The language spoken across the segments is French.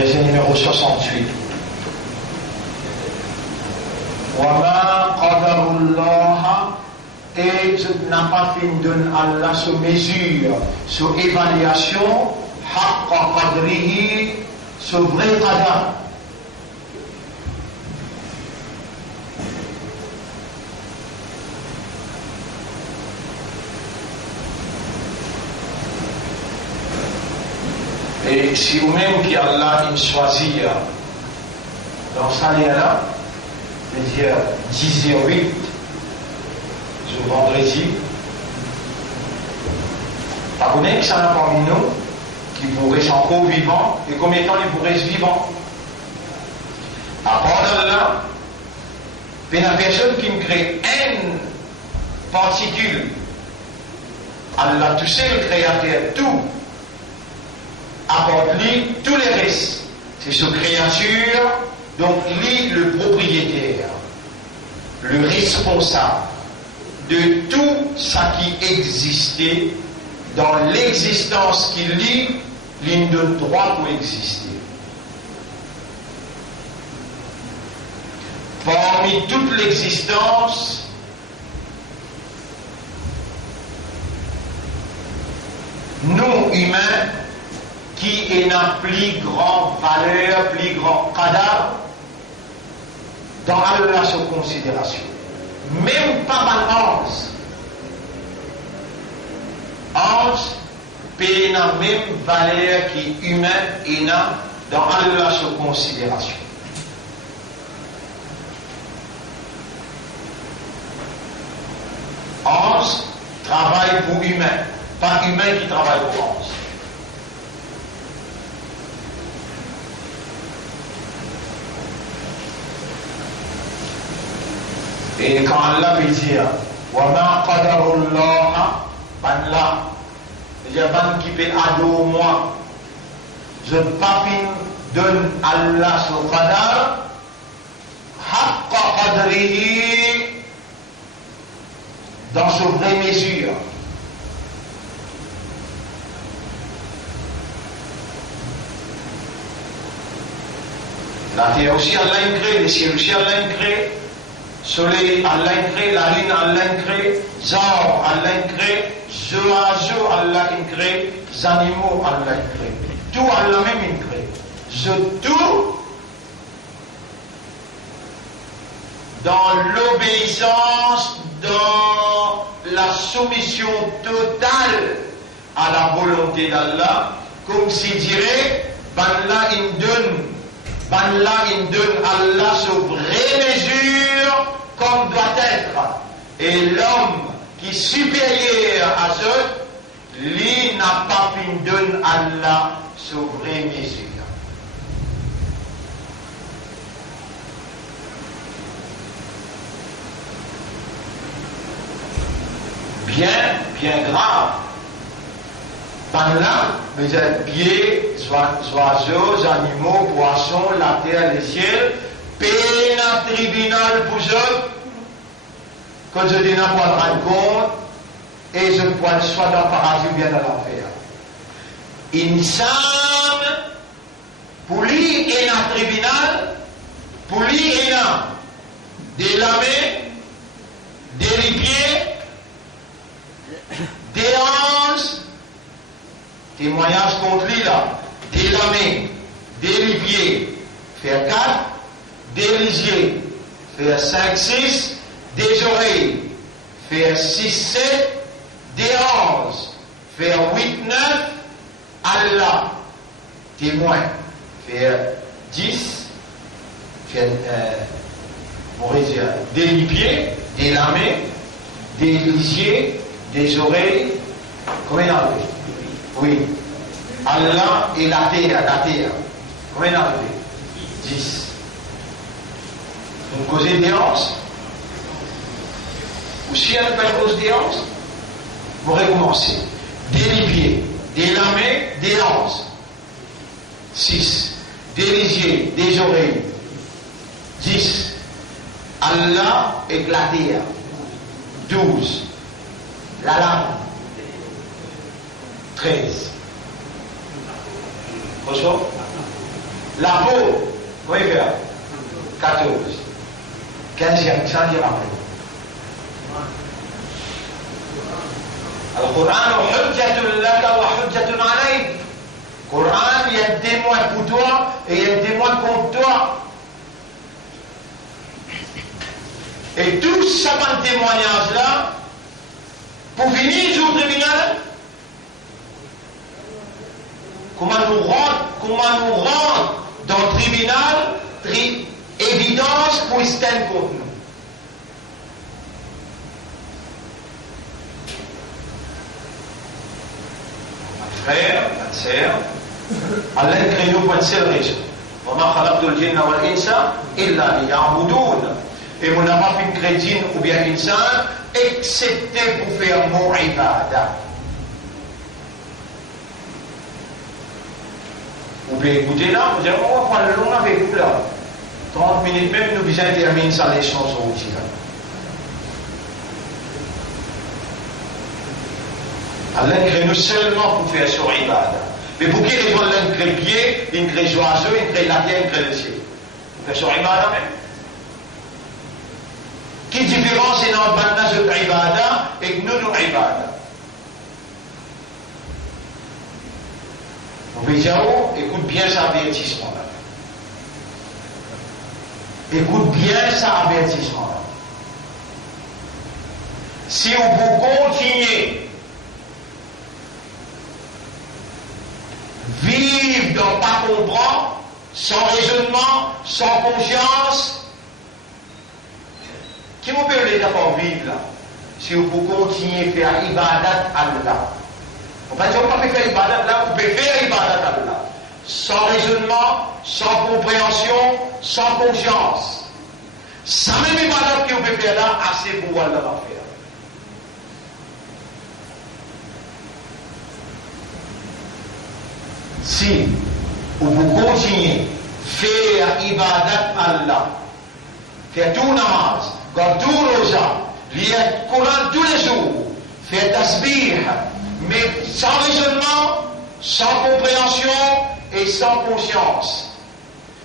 verset numéro 68. Wama qadarullah, et n'a pas fait de Allah sous mesure, sous évaluation, haqqa qadrihi, sous vrai qadar. Et si vous-même qui Allah il choisit dans ça là, c'est-à-dire 10h08 ce vendredi, vous connaissez que ça n'a pas mis nous, qui vous reste encore vivant, et combien de temps il vous reste vivant? À part d'Allah, il y a une personne qui me crée une particule. Allah, tout seul, le créateur, tout. Accomplit tous les restes. C'est ce créature, donc lui le propriétaire, le responsable de tout ce qui existait dans l'existence qu'il lit, ligne de droit pour exister. Parmi toute l'existence, nous humains, qui est la plus grande valeur, plus grand qadar dans la relation considération. Même pas mal ange paye la même valeur qui humaine et dans la relation considération. Ange travaille pour humain, pas humain qui travaille pour ange. Et quand Allah veut dire Wama qadarullah, ban là, c'est-à-dire ban qui peut ado moi, je ne pas donne Allah son qadar, haqqa qadrihi, dans sa vraie mesure. La terre aussi Allah crée, les cieux aussi Allah crée. Soleil, Allah crée, la lune, Allah crée, Zor, Allah crée, oiseaux, Allah crée, les animaux, Allah crée. Tout Allah même crée. Tout dans l'obéissance, dans la soumission totale à la volonté d'Allah, comme s'il dirait, Banla il donne Allah sa vraie mesure comme doit être. Et l'homme qui est supérieur à ce, lui n'a pas pu donner Allah sa vraie mesure. Bien grave. Par là, vous êtes pieds, oiseaux, animaux, poissons, la terre, les ciels, payer un tribunal pour eux, que je n'ai pas de rendre compte, et je ne pourrais soit dans le paradis ou bien dans l'enfer. Insan, pour lui, il y a un tribunal, pour lui, il y a des lamés, des rivières, des anges, témoignage contre lui là, des lamés, des rivières, faire 4, des lisiers, faire 5, 6, des oreilles, faire 6, 7, des anges, faire 8, 9, Allah, témoin, faire 10, faire, des rivières, des lamés, des lisiers, des oreilles, combien il en a? Oui. Allah et la terre. Combien il en a? 10. Vous causez des anges? Ou si elle peut cause des anges, vous recommencez. Des rivières, des lamés, des anges. 6. Des lisiers, des oreilles. 10. Allah et la terre. 12. La lame. 13. Bonjour. La peau, vous voyez faire 14. 15e, ça dire après. Al-Qur'an, hujjatun laka wa hujjatun alayk. Coran, il y a un témoin pour toi et il y a un témoin contre toi. Et tout ça, ce témoignage-là, pour finir, jour tribunal, comment nous rendre dans le tribunal évidence pour stand contre nous. Frère, ma sœur, Allah crée nous pour une seule raison. وما خلقت الجن والإنس إلا ليعبدون. Et on n'a pas fait une chrétienne ou bien une sainte, excepté pour faire mon ibadah. Vous pouvez écouter là, vous dites, on va prendre le long avec vous là. 30 minutes même, nous besoin de terminer sa leçon sur le tir. Allah crée nous seulement pour faire son ibadah. Mais pour qui les gens l'un crée pied, une crée oiseau, une crée la terre, une crée le ciel. Pour faire son ibadah même. Quelle différence est dans notre ibadah et que nous ibadah? On peut dire, écoute bien cet avertissement là. Écoute bien cet avertissement là. Si vous continuez vivre dans pas comprendre, sans raisonnement, sans conscience, qui vous peut les d'abord vivre là? Si vous continuez à faire ibadat à Allah. On va dire, on ne peut pas faire ibadat là, vous pouvez faire ibadat à Allah. Sans raisonnement, sans compréhension, sans conscience. Ça même ibadat que vous pouvez faire là, assez pour Allah va faire. Si vous continuez à faire ibadat à Allah, faire tout namaz, garder tout rosa, lire le Coran tous les jours, faire tasbih, mais sans raisonnement, sans compréhension et sans conscience.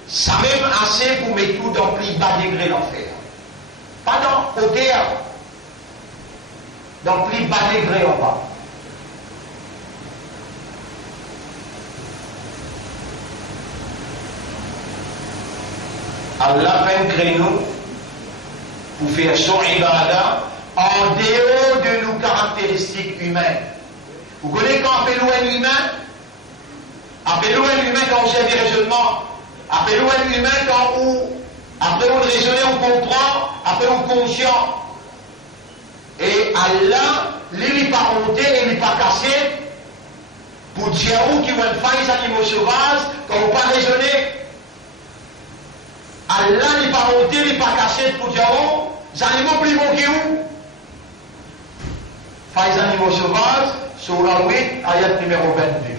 Ça même assez pour mettre tout dans plus bas degré l'enfer. Pas dans au terre, dans plus bas degré en bas. Allah fait créer nous pour faire son ibadah en dehors de nos caractéristiques humaines. Vous connaissez quand on fait l'ON humain? Après l'ON humain quand on sait des raisonnements, après l'ON humain quand après on raisonne, on comprend, après on conscient. Et Allah, il n'est pas monté, il n'est pas cassé pour dire qui vont faire les animaux sauvages quand on ne pas raisonner. Allah n'est pas monté, il n'est pas cassé pour dire les animaux plus bons que vous. Faire les animaux sauvages, sur la 8, ayat numéro 22.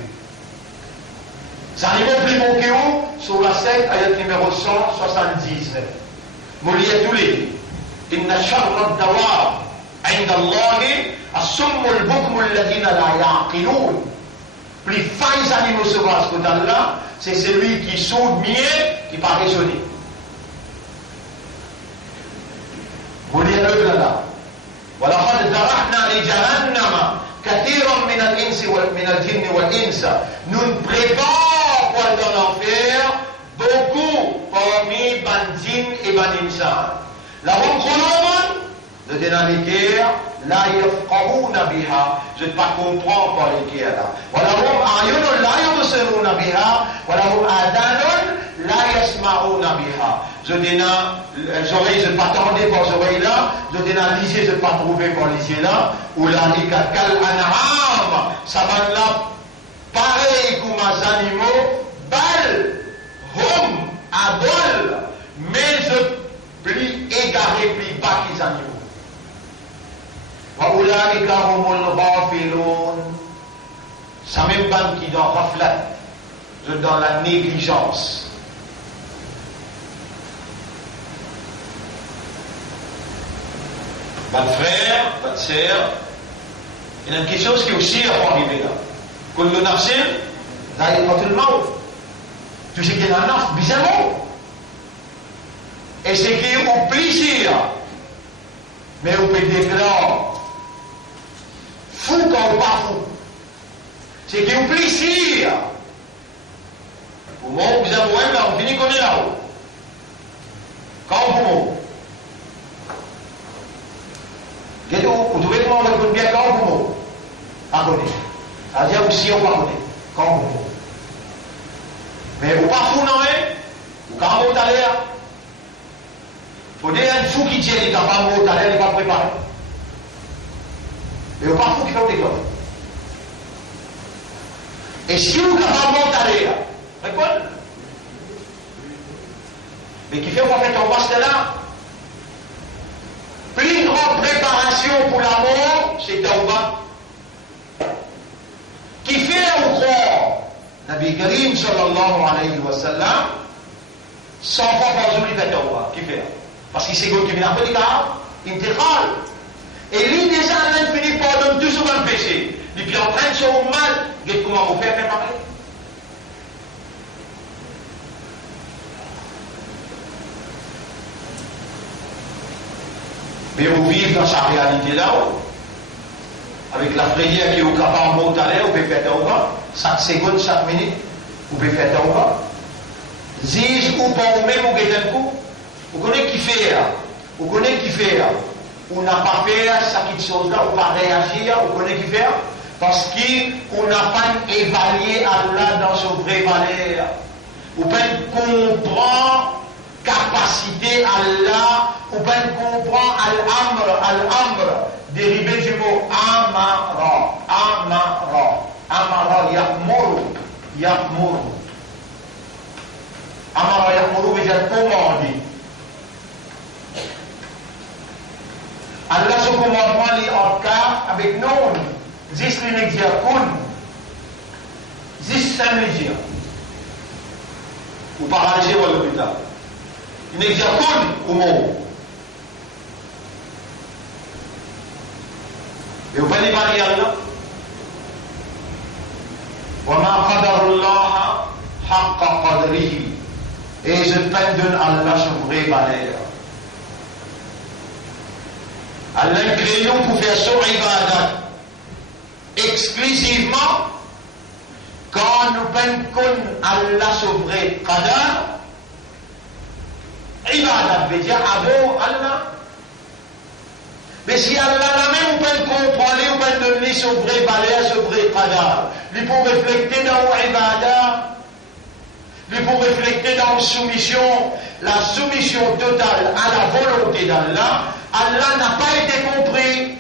Les animaux plus bons que vous, sur la 7, ayat numéro 179. Mouliez tous les. Inna sharra ad-dawab عند الله الصم البكم الذين لا يعقلون. Plus fin les animaux sauvages que d'Allah, c'est celui qui soude mieux, qui pas raisonner. وليرد لنا ولقد ذرأنا لجهنم كثيرا من الإنس ومن الجن والإنس. Nous ne préparons pour dans l'enfer beaucoup parmi ban djinn et ban insan. لهم قلوب لدينا لكير لا يفقهون بها. Je ne pas comprendre par les là. ولهم أعين لا يبصرون بها ولهم آذان لا يسمعون بها. Je dis les oreilles, je ne pas tendre par les oreilles là, je dis les yeux, je ne pas trouver par les yeux là, ou la kal an'am, ça va là, pareil comme les animaux, bal, hum, adol, mais je plus égaré, plus bas que les animaux. Wa ulaika humul ghafilun. Ça même pas qui dans raflat, dans la négligence. Votre frère, votre sœur, il y a quelque chose qui aussi va arriver là. Kullu nafsin dha'iqatul maut. tout ce qui est dans le naf, bizarrement. Et ce qui est au plaisir, mais on peut déclarer fou quand on pas fou. Ce qui est au plaisir. Pour moi, vous avez là, on finit qu'on est là-haut. Quand vous vous trouvez comment on va bien quand vous à côté. C'est-à-dire aussi on va côté. Quand vous mais vous pas fou non, hein? Vous quand vous allez là. Faut dire un fou qui tient, il n'est pas mort, il n'est pas préparé. Mais vous pas fou qui fait des choses. Et si vous n'avez pas monté là, répondez. Mais qui fait qu'on fait en bas là? Plus grande préparation pour la mort, c'est Tawbah. Qui fait au croire, Nabi Karim sallallahu alayhi wa sallam, 100 fois par jour il fait Tawbah. Qui fait? Parce qu'il sait qu'il vient après, il intégral. Et lui déjà, il finit par donner tout sur un péché. Et puis en train de se mal, regarde comment on fait préparer. Mais on vit dans sa réalité là-haut, avec la prière qui est capable de monter à l'air, on peut faire Tawbah, chaque seconde, chaque minute, on peut faire Tawbah. Zige ou pas ou même, on gagne un coup. Vous connaissez qui fait là? Vous connaissez qui fait là? On n'a pas fait cette chose-là, on n'a pas réagi, vous connaissez qui fait? Parce qu'on n'a pas évalué Allah dans son vrai valeur. Vous pouvez comprendre capacité Allah, vous pouvez comprendre al-amr, dérivé du mot amara, ya'muru. Amara ya'muru veut dire commander. Allah son commandement est en cas avec non. Zis l'inexia kun. Zis samedja. Ou paragé ou l'hôpital. L'inexia kun ou mot. Et vous pouvez parler à Allah. وما قدر الله حق قدره. Et je peine Allah son vrai valeur. Allah crée nous pour faire son ibadat exclusivement quand nous pensons Allah son vrai qadar. Ibadat veut dire avant Allah. Mais si Allah même peut comprendre, ou peut donner son vrai valeur, son vrai qadar, il peut refléter dans l'ibadat, il peut refléter dans la soumission, la soumission totale à la volonté d'Allah. Allah n'a pas été compris,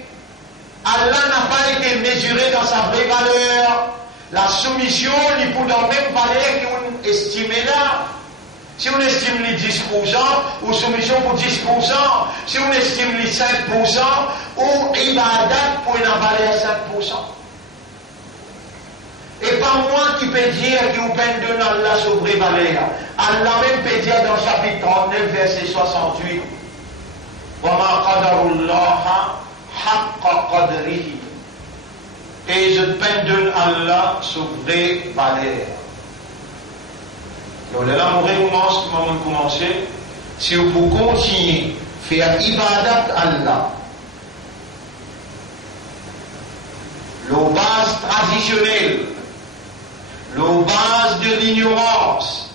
Allah n'a pas été mesuré dans sa vraie valeur. La soumission, il peut dans la même valeur qu'on estime là. Si on estime les 10%, ou soumission pour 10%, si on estime les 5%, ou ibadat pour une valeur 5%. Et pas moi qui peux dire qu'il vous peut donner Allah sur vraie valeur. Allah même peut dire dans le chapitre 39, verset 68. وَمَا قَدَرُ اللَّهَ حَقَّ قَدْرِهِ. Et je pardonne Allah sur vraie valeur. Donc là, on recommence comme on a commencé. Si vous continuez à faire ibadat Allah, la base traditionnelle, la base de l'ignorance,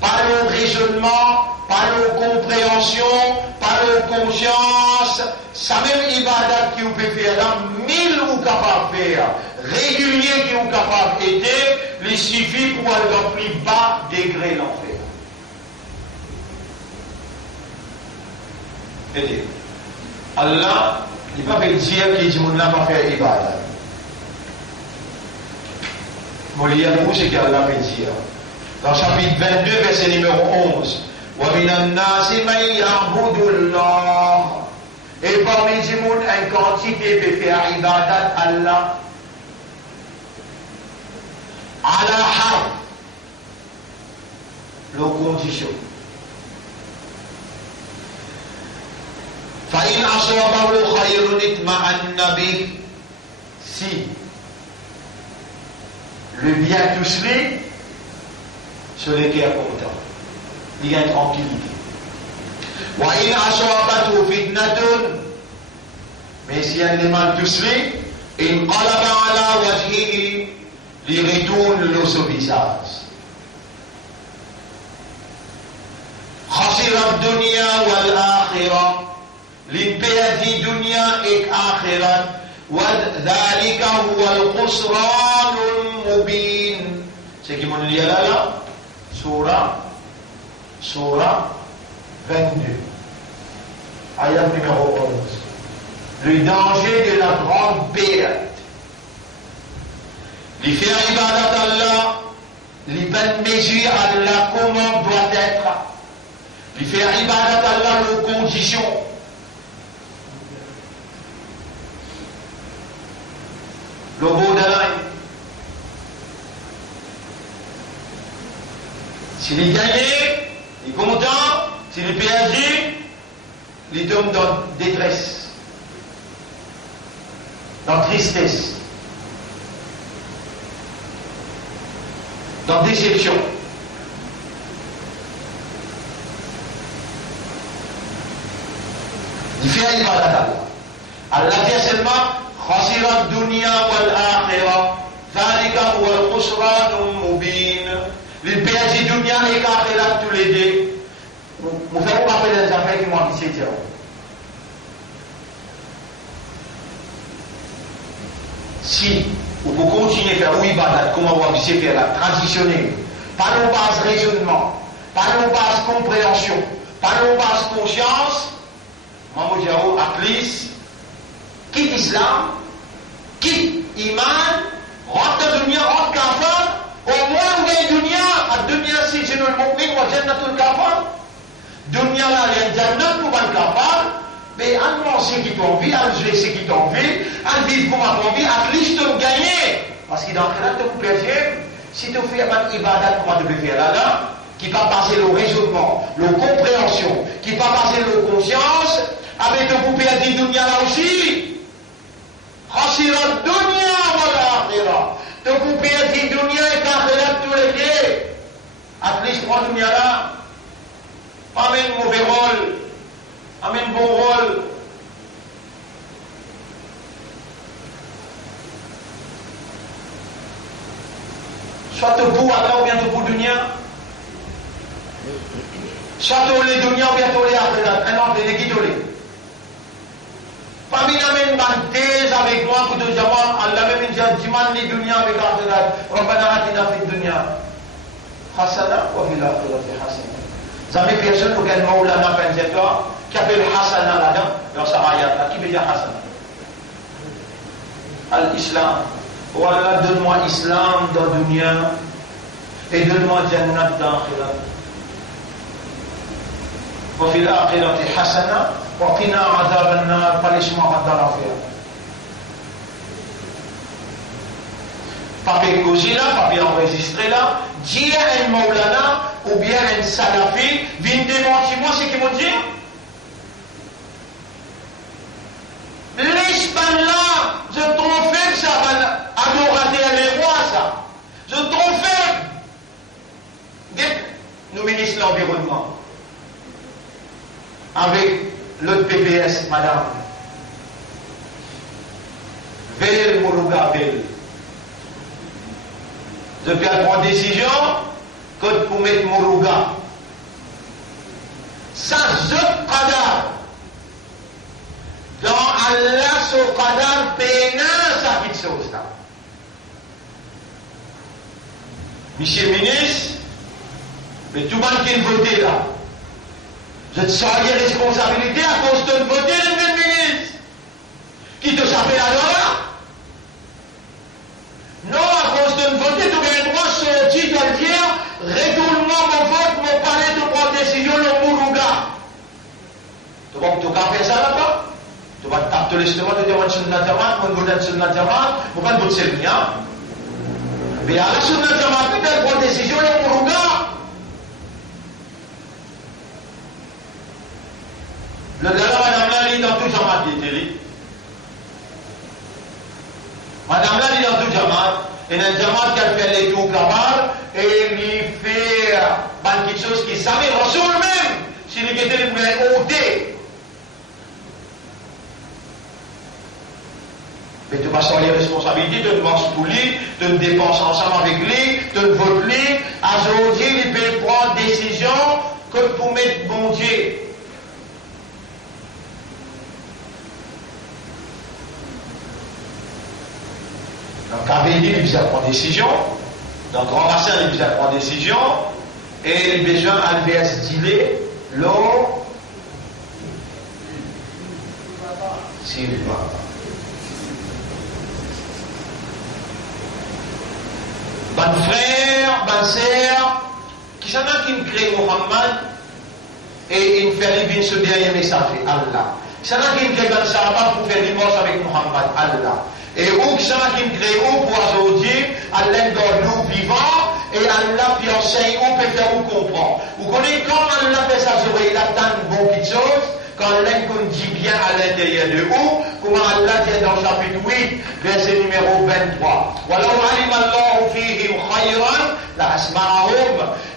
pas le raisonnement, pas la compréhension, pas la conscience, ça même ibadat qui vous peut faire là, 1000 vous capable de faire, régulier qui vous capable d'aider, il suffit pour aller dans le plus bas degré l'enfer. Et Allah, il ne peut pas dire qu'il dit n'a pas fait ibadat. Mon lien pour c'est qu'Allah peut dire. Dans le chapitre 22, verset numéro 11. وَمِنَ النَّاسِ مَنْ يَعْبُدُ اللَّهَ. Et parmi les gens, une quantité peut faire ibadat Allah. À la harf. La condition. فَإِنْ أَصَابَهُ خَيْرٌ اطْمَأَنَّ بِهِ. Si le bien touche lui, sur les cœurs contents. Il y a une tranquillité. وَإِنْ أَصَابَتْهُ فِتْنَةٌ mais si un mal touche lui, انقلب على وجهه il retourne le son visage. خسر الدنيا والآخرة للبيت دنيا آخرة وذلك هو الخسران المبين. Ce qui m'en dit là, Surah 22, ayat numéro 11. Le danger de la grande perte. Les faire ibadat Allah, les bonnes mesures Allah, comment doit être. Les faire ibadat Allah, les conditions. Le beau d'Allah. S'il est gagné, il est content. S'il est perdu, il tombe dans détresse, dans tristesse, dans déception. Il fait un ibadat Allah. Allah dit seulement خسر الدنيا والآخرة ذلك هو الخسران المبين. Les péchés dunya et akhirah tous les deux. Nous faisons pas faire des affaires qui m'ont habitué. Si vous pouvez continuer à faire oui ibadat, comment vous habituez faire la transitionner, pas nos bases raisonnement, pas nos bases compréhension, pas nos bases conscience, Maman Diao, at least, quitte l'islam, quitte iman, rentre dans dunya, rentre kafar, au moins on gagne dunya, à dunya si c'est le mu'min, wa jannatul kafar. Dunya là, il y a un jannat pour un kafar, mais un manger qui t'en vit, un jouer ce qui t'en vit, un vivre comme un envie, at least tu gagner. Parce que dans le cas, tu peux perdre, si tu fais un ibadat comme tu peux faire là, qui va passer le raisonnement, le compréhension, qui va passer le conscience, avec tu peux perdre dunya là aussi. خسر الدنيا والآخرة. Tu peux perdre dunya et akhirah tous les deux. At least moi dunya là, amène mauvais rôle, amène bon rôle. Soit tu pour Allah ou bien tu pour dunya. Soit tu les dunya ou bien tu les akhirah. Un autre les guidoler. Parmi la même thèse avec moi pour te dire, Allah même dit, diman li dunya avec akhirat. Rabbana atina fi dunya hasana wa fil akhirati hasana. Jamais personne auquel Maulana Penzetor qui appelle hasana là-dedans dans sa ayat là, qui veut dire hasana. Al-Islam. Oh Allah, donne-moi Islam dans dunya et donne-moi Jannat dans akhirat. Wa fil akhirati hasana. وقنا عذاب النار punishment عذاب النار. Pas bien causé là, pas bien enregistré là, dire un Maulana ou bien un Salafi vient démentir moi ce qu'ils m'ont dit. L'Espagne là, je trouve faible ça va adorer les rois ça. Je trouve faible. Nous ministres de l'environnement avec l'autre PPS, madame. Veille Mourouga, veille. Depuis la grande décision, que pour mettre Mourouga. Ça, je qadar. Dans Allah, ce qadar, pénin, ça fait chose là. Monsieur le ministre, mais tout le monde qui est voté là. Je te sens des responsabilités à cause de voter le même ministre. Qui te s'appelle alors là? Non, à cause de voter, tu as le droit de sortir de le dire, retourne-moi mon vote, mon palais de prendre décision, le Mourouga. Tu vas faire ça là-bas? Tu vas taper l'estomac de dire, on est Nathaman, on est Nathaman, on va voter le mien. Mais à la Nathaman, tu vas prendre décision, le Mourouga. Le gars, madame là, il est dans tout Jamaat qui est télé. Madame là, il est dans tout Jamaat. et un diamant qui a fait les tours là-bas, et il fait quelque chose qui savait Rasoul même, s'il était le plus ôté. Mais de toute façon, les responsabilités, de marche pour lui, de dépenser ensemble avec lui, de voter lui, aujourd'hui, il peut prendre décision que pour mettre bon Dieu. Donc, avec lui, il vient prendre décision. Donc, grand bassin, il vient prendre décision. Et il besoin à se dealer l'eau. S'il va. Ban frère, ban sœur, qui s'en a qui me crée Mohammed et il fait vivre ce dernier message, Allah. Qui s'en a qui me crée ban Sahaba pour faire divorce avec Mohammed, Allah. Et où qui s'en a qui me crée où pour aujourd'hui, Allah donne nous vivants et Allah puis enseigne où peut faire où comprend. Vous connaissez comment Allah fait ça sur il attend une bonne petite chose. Quand l'un dit bien à l'intérieur de où, comment Allah dit dans le chapitre 8, verset numéro 23.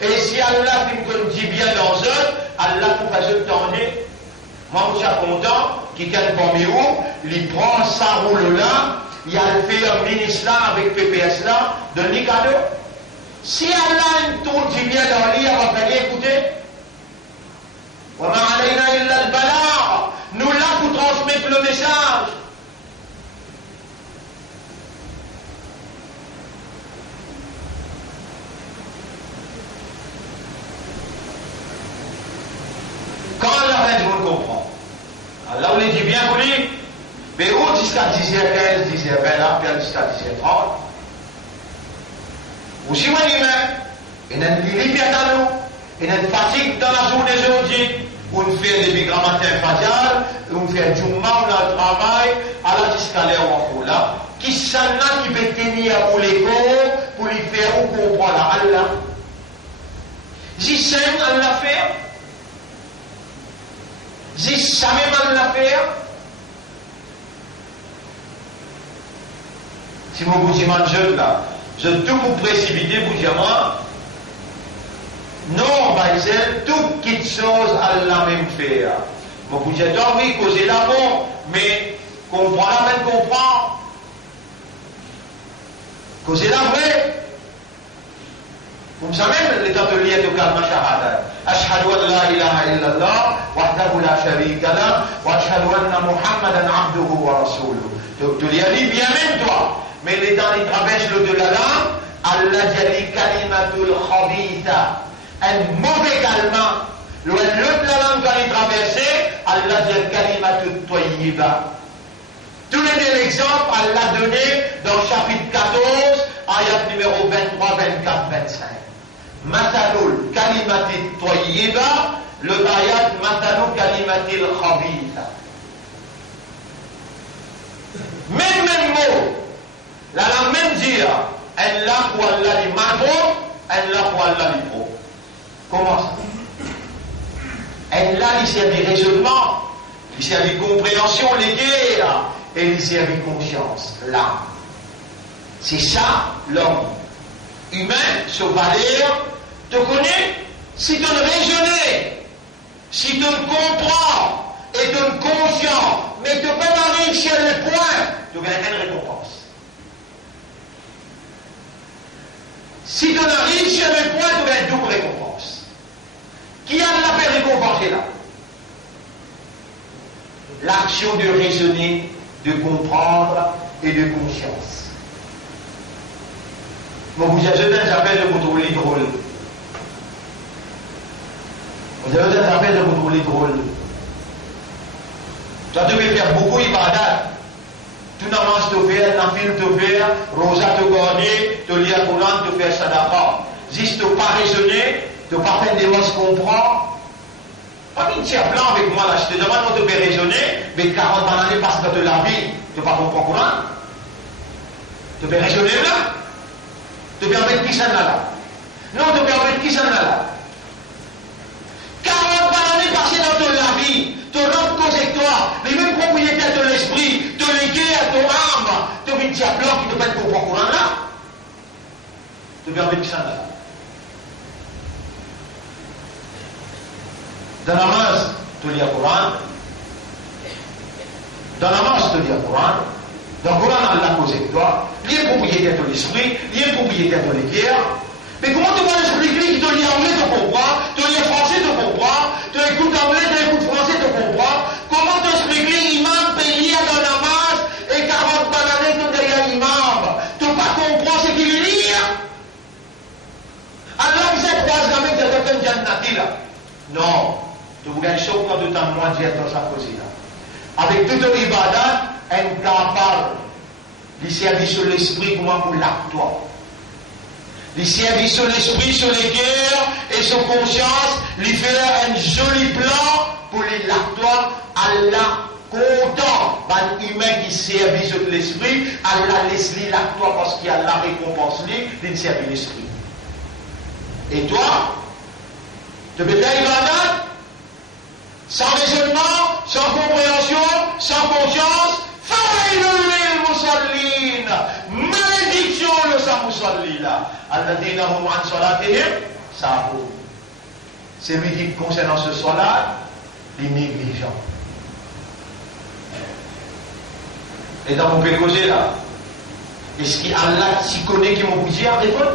Et si Allah dit bien dans eux, Allah pour faire ce temps, moi je suis content, qui gagne parmi vous, il prend sa roule là, il a fait un ministre là avec PPS là, donne cadeau. Si Allah tout dit bien dans lui, il va faire écouter. Nous là pour transmettre le message. Quand la reine vous comprend, là on les dit bien pour lui, mais où jusqu'à 10h15, 10h20 là, puis jusqu'à 10h30, ou si moi il y a une liberté à nous, il y a une fatigue dans la journée aujourd'hui. On fait des grands matins fajal, on fait du mal dans le travail, à la discalaire ou en là. Qui s'en a qui peut tenir pour les corps, pour les faire ou comprendre Allah. J'y sais Allah faire. J'y sais même Allah faire. Si vous vous imaginez là, je tout vous précipiter, vous dire moi. Non, c'est toute petite chose Allah même fait. Moi, vous dites, ah oui, causer là bon, mais comprends la même comprend. Causer la vrai. Comme ça même, les ateliers de Kalma Shahada. Ashhadu an la ilaha illallah, wahdahu la sharika la, wa ashhadu anna Muhammadan abduhu wa rasuluhu. Tu l'as bien même toi. Mais les temps, ils traversent l'au-delà là, Allah dit kalimatul khabitha. Un mauvais calmant, l'autre la langue qu'on est traversé, Allah dit kalimatut tayyiba. Tous les exemples, Allah donné dans le chapitre 14, ayat numéro 23, 24, 25. Matalul kalimatit tayyiba, le ayat matalul kalimatil khabitha. Même mot, la langue même dire, Allah pour Allah dit mafo, Allah pour Allah dit pro. Comment ça? Elle là, il sert de raisonnement, il sert de compréhension, les guerres, et il sert de conscience, l'âme. C'est ça, l'homme. Humain, ce valeur, te connais, si tu ne raisonnes, si tu ne comprends, et tu ne conscient, mais tu ne peux pas réussir le point, tu gagnes une récompense. Si tu n'arrives sur le point, tu gagnes double récompense. Qui a la paix récompensée là? L'action de raisonner, de comprendre et de conscience. Bon, vous avez un appel de contrôler drôle. Vous avez un appel de contrôler drôle. Tu devais faire beaucoup d'ibadat. Tu n'avances te faire, n'enfiles te faire, rosa te garder, te lire le Coran, te faire sadaqa. Juste pas raisonner. Tu n'as pas fait des mots comprendre. Pas qu'il tient plan avec moi là, je te demande de te faire raisonner, mais 40 années passent dans la vie, tu ne pas comprendre Coran. Tu peux raisonner là. Tu peux mettre qui ça là. Non, tu peux mettre qui ça là. 40 années passées dans la vie, tu rends cause avec toi, les mêmes propriétaires de l'esprit, te léguer à ton âme, tu veux dire plan qui te fait comprendre Coran là. te permet de s'en aller. Dans la masse, tu lis le Coran. Dans la masse, tu lis le Coran. Dans le Coran, Allah cause avec toi. Il est propriétaire de l'esprit, il est propriétaire de l'équerre. Mais comment tu vas l'expliquer qui te lit anglais, tu comprends, te lit français, tu comprends, tu écoutes anglais, tu écoutes français, tu comprends. Comment t'expliquer imam payé dans la masse et 40 bananes que derrière l'imam? Tu ne pas comprendre ce qu'il lit? Allah, il s'est croisé avec des personnes jannati là. Non. Tu vous gagnez chaud quand tu t'en moins dire dans sa cause là. Avec toute l'ibadat, un capable du service sur l'esprit, comment pour l'actoire. Du service sur l'esprit, sur les cœurs et sur conscience, lui faire un joli plan pour les l'actoire. Allah content, un humain qui servit sur l'esprit, Allah laisse-lui l'actoire parce qu'il y a la récompense d'une service l'esprit. Et toi, tu peux faire ibadat sans raisonnement, sans compréhension, sans conscience. Malédiction le Samusallila. Alladina hum an salatihim sahun. C'est lui qui concernant ce salat, les négligents. Et dans mon pécosé là, est-ce qu'Allah s'y connaît qui m'ont bougé à répondre?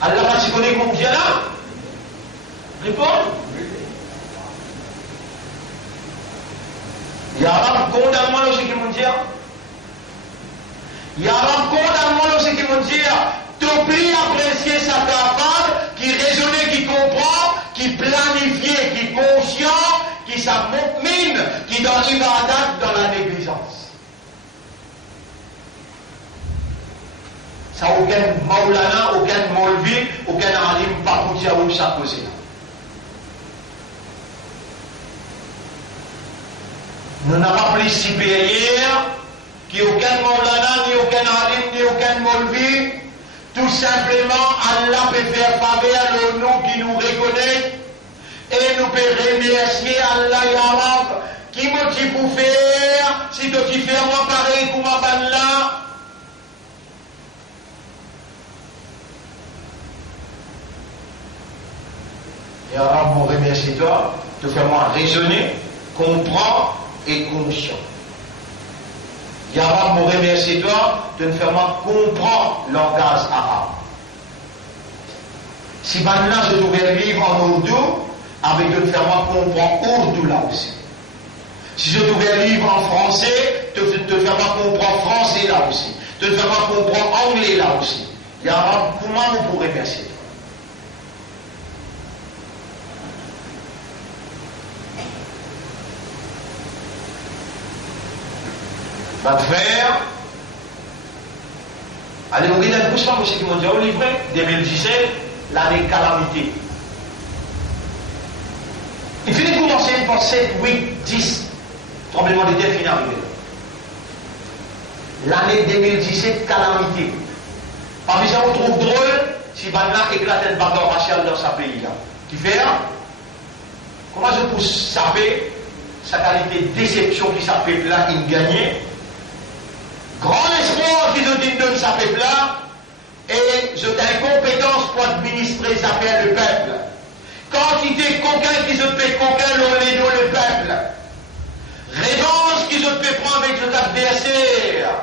Allah s'y connaît qui m'ont bougé là? Répondre? Ya Rab, condamne-moi ce qui m'ont dit. Ya Rab, condamne-moi ce qui m'ont dit. T'oublie apprécier sa capable, qui raisonnait, qui comprend, qui planifiait, qui conscient, qui s'amokmine, qui dans l'ibadat, dans la négligence. Ça aucun Maulana, aucun Molvi, aucun Alim, pas pour dire où ça posé. Nous n'avons pas plus supérieur qu'aucun Maulana, ni aucun Alim, ni aucun Molvi. Tout simplement, Allah peut faire faveur le nom qui nous reconnaît et nous peut remercier Allah et Allah qui m'a dit pour faire, si tu fais moi pareil pour ma banne là. Et Allah me remercie toi de faire moi raisonner, comprendre et conscient. Ya Rab, me remercie toi de me faire moi comprendre le langage arabe. Si maintenant je devais vivre en ourdou, avec de me faire moi comprendre ourdou là aussi. Si je devais vivre en français, de faire moi comprendre français là aussi. De faire moi comprendre anglais là aussi. Ya Rab, comment vous pourrez remercier toi? Va faire. Allez, vous regardez le poussement, monsieur qui m'a dit au livret, 2017, l'année calamité. Il finit de commencer par 7, 8, 10 tremblements de terre finit arrivé. L'année 2017, calamité. Parmi ça, on trouve drôle si Banna éclate une bagarre raciale dans sa pays là. Qui fait là? Comment je peux saper sa qualité de déception qui s'appelle là, il gagnait? Grand espoir qu'ils ont dit de sa peuple là, et je d'incompétence pour administrer les affaires du peuple. Quantité coquin qu'ils ont fait coquin le peuple. Révenge qu'ils ont fait prendre avec le adversaire.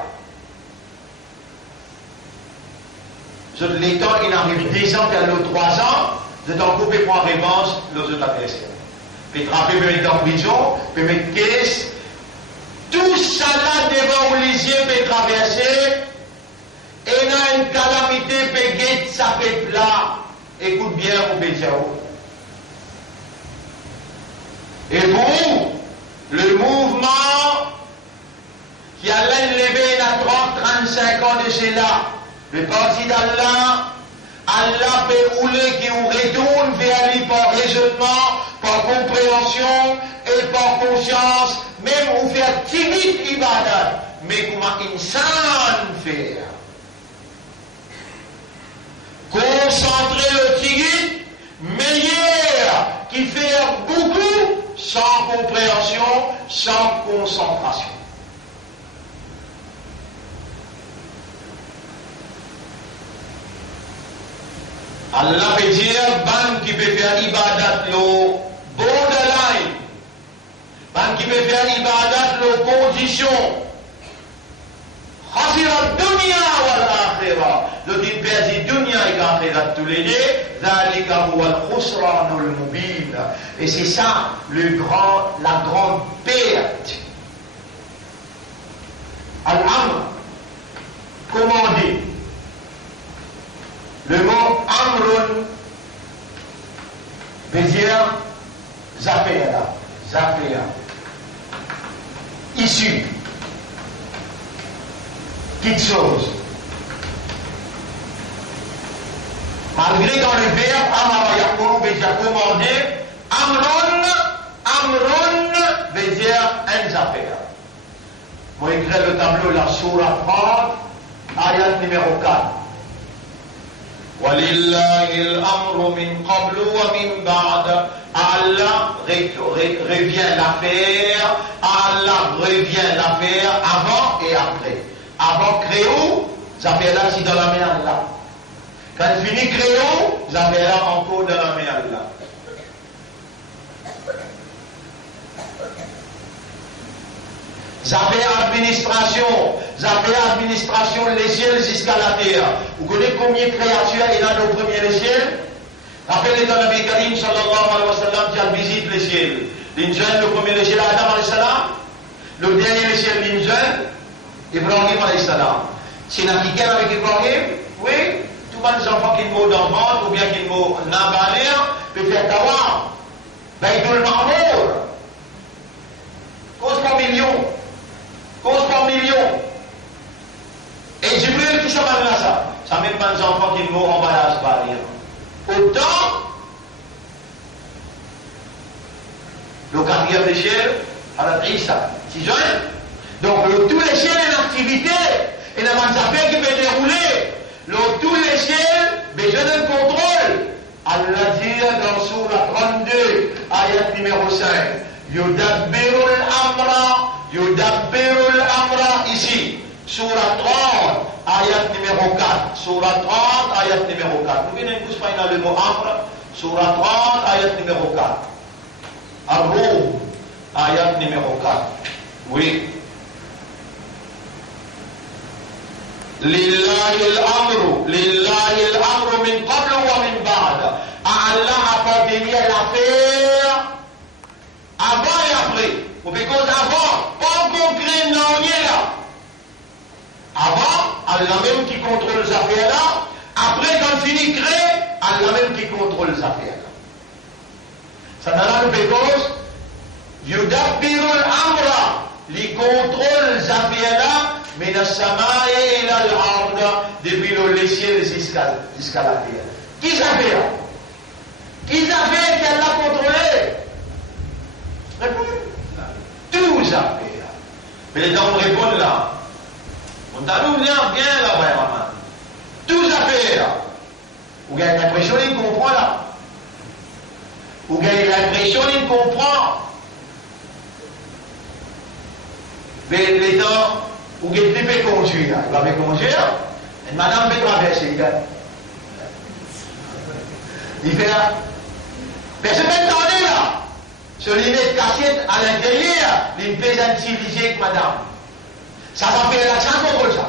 L'état, il arrive 10 ans, qu'à l'autre 3 ans, je t'en coupe pour révenge les autres adversaires. Puis trapper, puis mettre en prison, puis mettre caisse. Tout ça là devant les yeux peut traverser et là une calamité peut guetter sa peuple là. Écoute bien mon Bédiao. Et vous, le mouvement qui a levé à 30-35 ans de cela, le parti d'Allah, Allah peut rouler qui vous retourne vers lui par raisonnement, par compréhension et par conscience, même vous faire timide ibadat, mais comment insan faire. Concentrer le timide, meilleur, qui fait beaucoup sans compréhension, sans concentration. Allah peut dire, ban qui peut faire ibadat le borderline, ban qui peut faire ibadat le condition. Khasira dunya wal akhirah. Le dit perdu dunya et akhirah tous les deux. Zalika huwa al-khusranul mubin. Et c'est ça la grande perte. Al-amr, commandé. Le mot amrun veut dire zapéa, issu, quelque chose. Malgré dans le verbe amara yakuru veut dire commander, amrun veut dire un zapéa. Vous écrivez le tableau, la sourate 30, ayat numéro 4. وَلِلَّهِ الْأَمْرُ مِنْ قَبْلُ وَمِنْ بَعْدَ. Allah revient l'affaire, Allah revient l'affaire avant et après. Avant créo, ça fait là si dans la main Allah. Quand il finit créo, ça fait là encore dans la main Allah. Ça fait administration les ciels jusqu'à la terre. Vous connaissez combien de créatures il y a au premier les ciels? Rappelez dans le Nabi Karim sallallahu alayhi wa sallam qui a visité les ciels. L'injeune, le premier les ciels, Adam alayhi salam. Le dernier les ciels, l'injeune, Ibrahim alayhi salam. C'est l'Africain avec Ibrahim? Oui. Tous les enfants qui mourent dans le ventre ou bien qui mourent dans la mer, peuvent faire tawaf. Baytul Ma'mour. Cause par millions. Et Jibril qui s'appelle là ça? Ça même pas des enfants qui mourent en balage barrière. Autant, le quatrième des ciels, à Isa, si jeune. Donc, tous les ciels en activité, et la affaire qui peut dérouler, tous les ciels, besoin d'un contrôle. Allah dit dans Surah 32, ayat numéro 5, Yudabbirul Amra, ici, Surah 30, ayat numéro 4. Surah 30, ayat numéro 4. Vous venez tous faire le mot Amra, Surah 30, ayat numéro 4. Ar-Rum, ayat numéro 4. Oui. Lillahi al-amru min qablu wa min ba'da. Allah appartient à l'affaire avant et après. Parce qu'avant, pas concret, non, il est là. Avant, Allah même qui contrôle les affaires là. Après, quand il finit créé, Allah même qui contrôle les affaires là. Ça n'a pas de cause. Yudabbirul amra, il contrôle les affaires là, mais la samaï et l'ard, depuis le ciel jusqu'à la terre. Qui s'affaire? Qui s'affaire qu'elle a contrôlé? Répondez. Tous affaires. Mais les gens répondent là. On t'a nous bien là-bas, tous affaires. Vous avez l'impression qu'il comprend là. Vous avez l'impression qu'il comprend. Mais les temps, vous avez plus fait conduire. Il va me conduire. Et madame fait traverser. Il fait là. Mais c'est même tendez là. Sur les lunettes casquettes à l'intérieur, il fait un civilisé avec madame. Ça s'appelle la ça contrôle ça.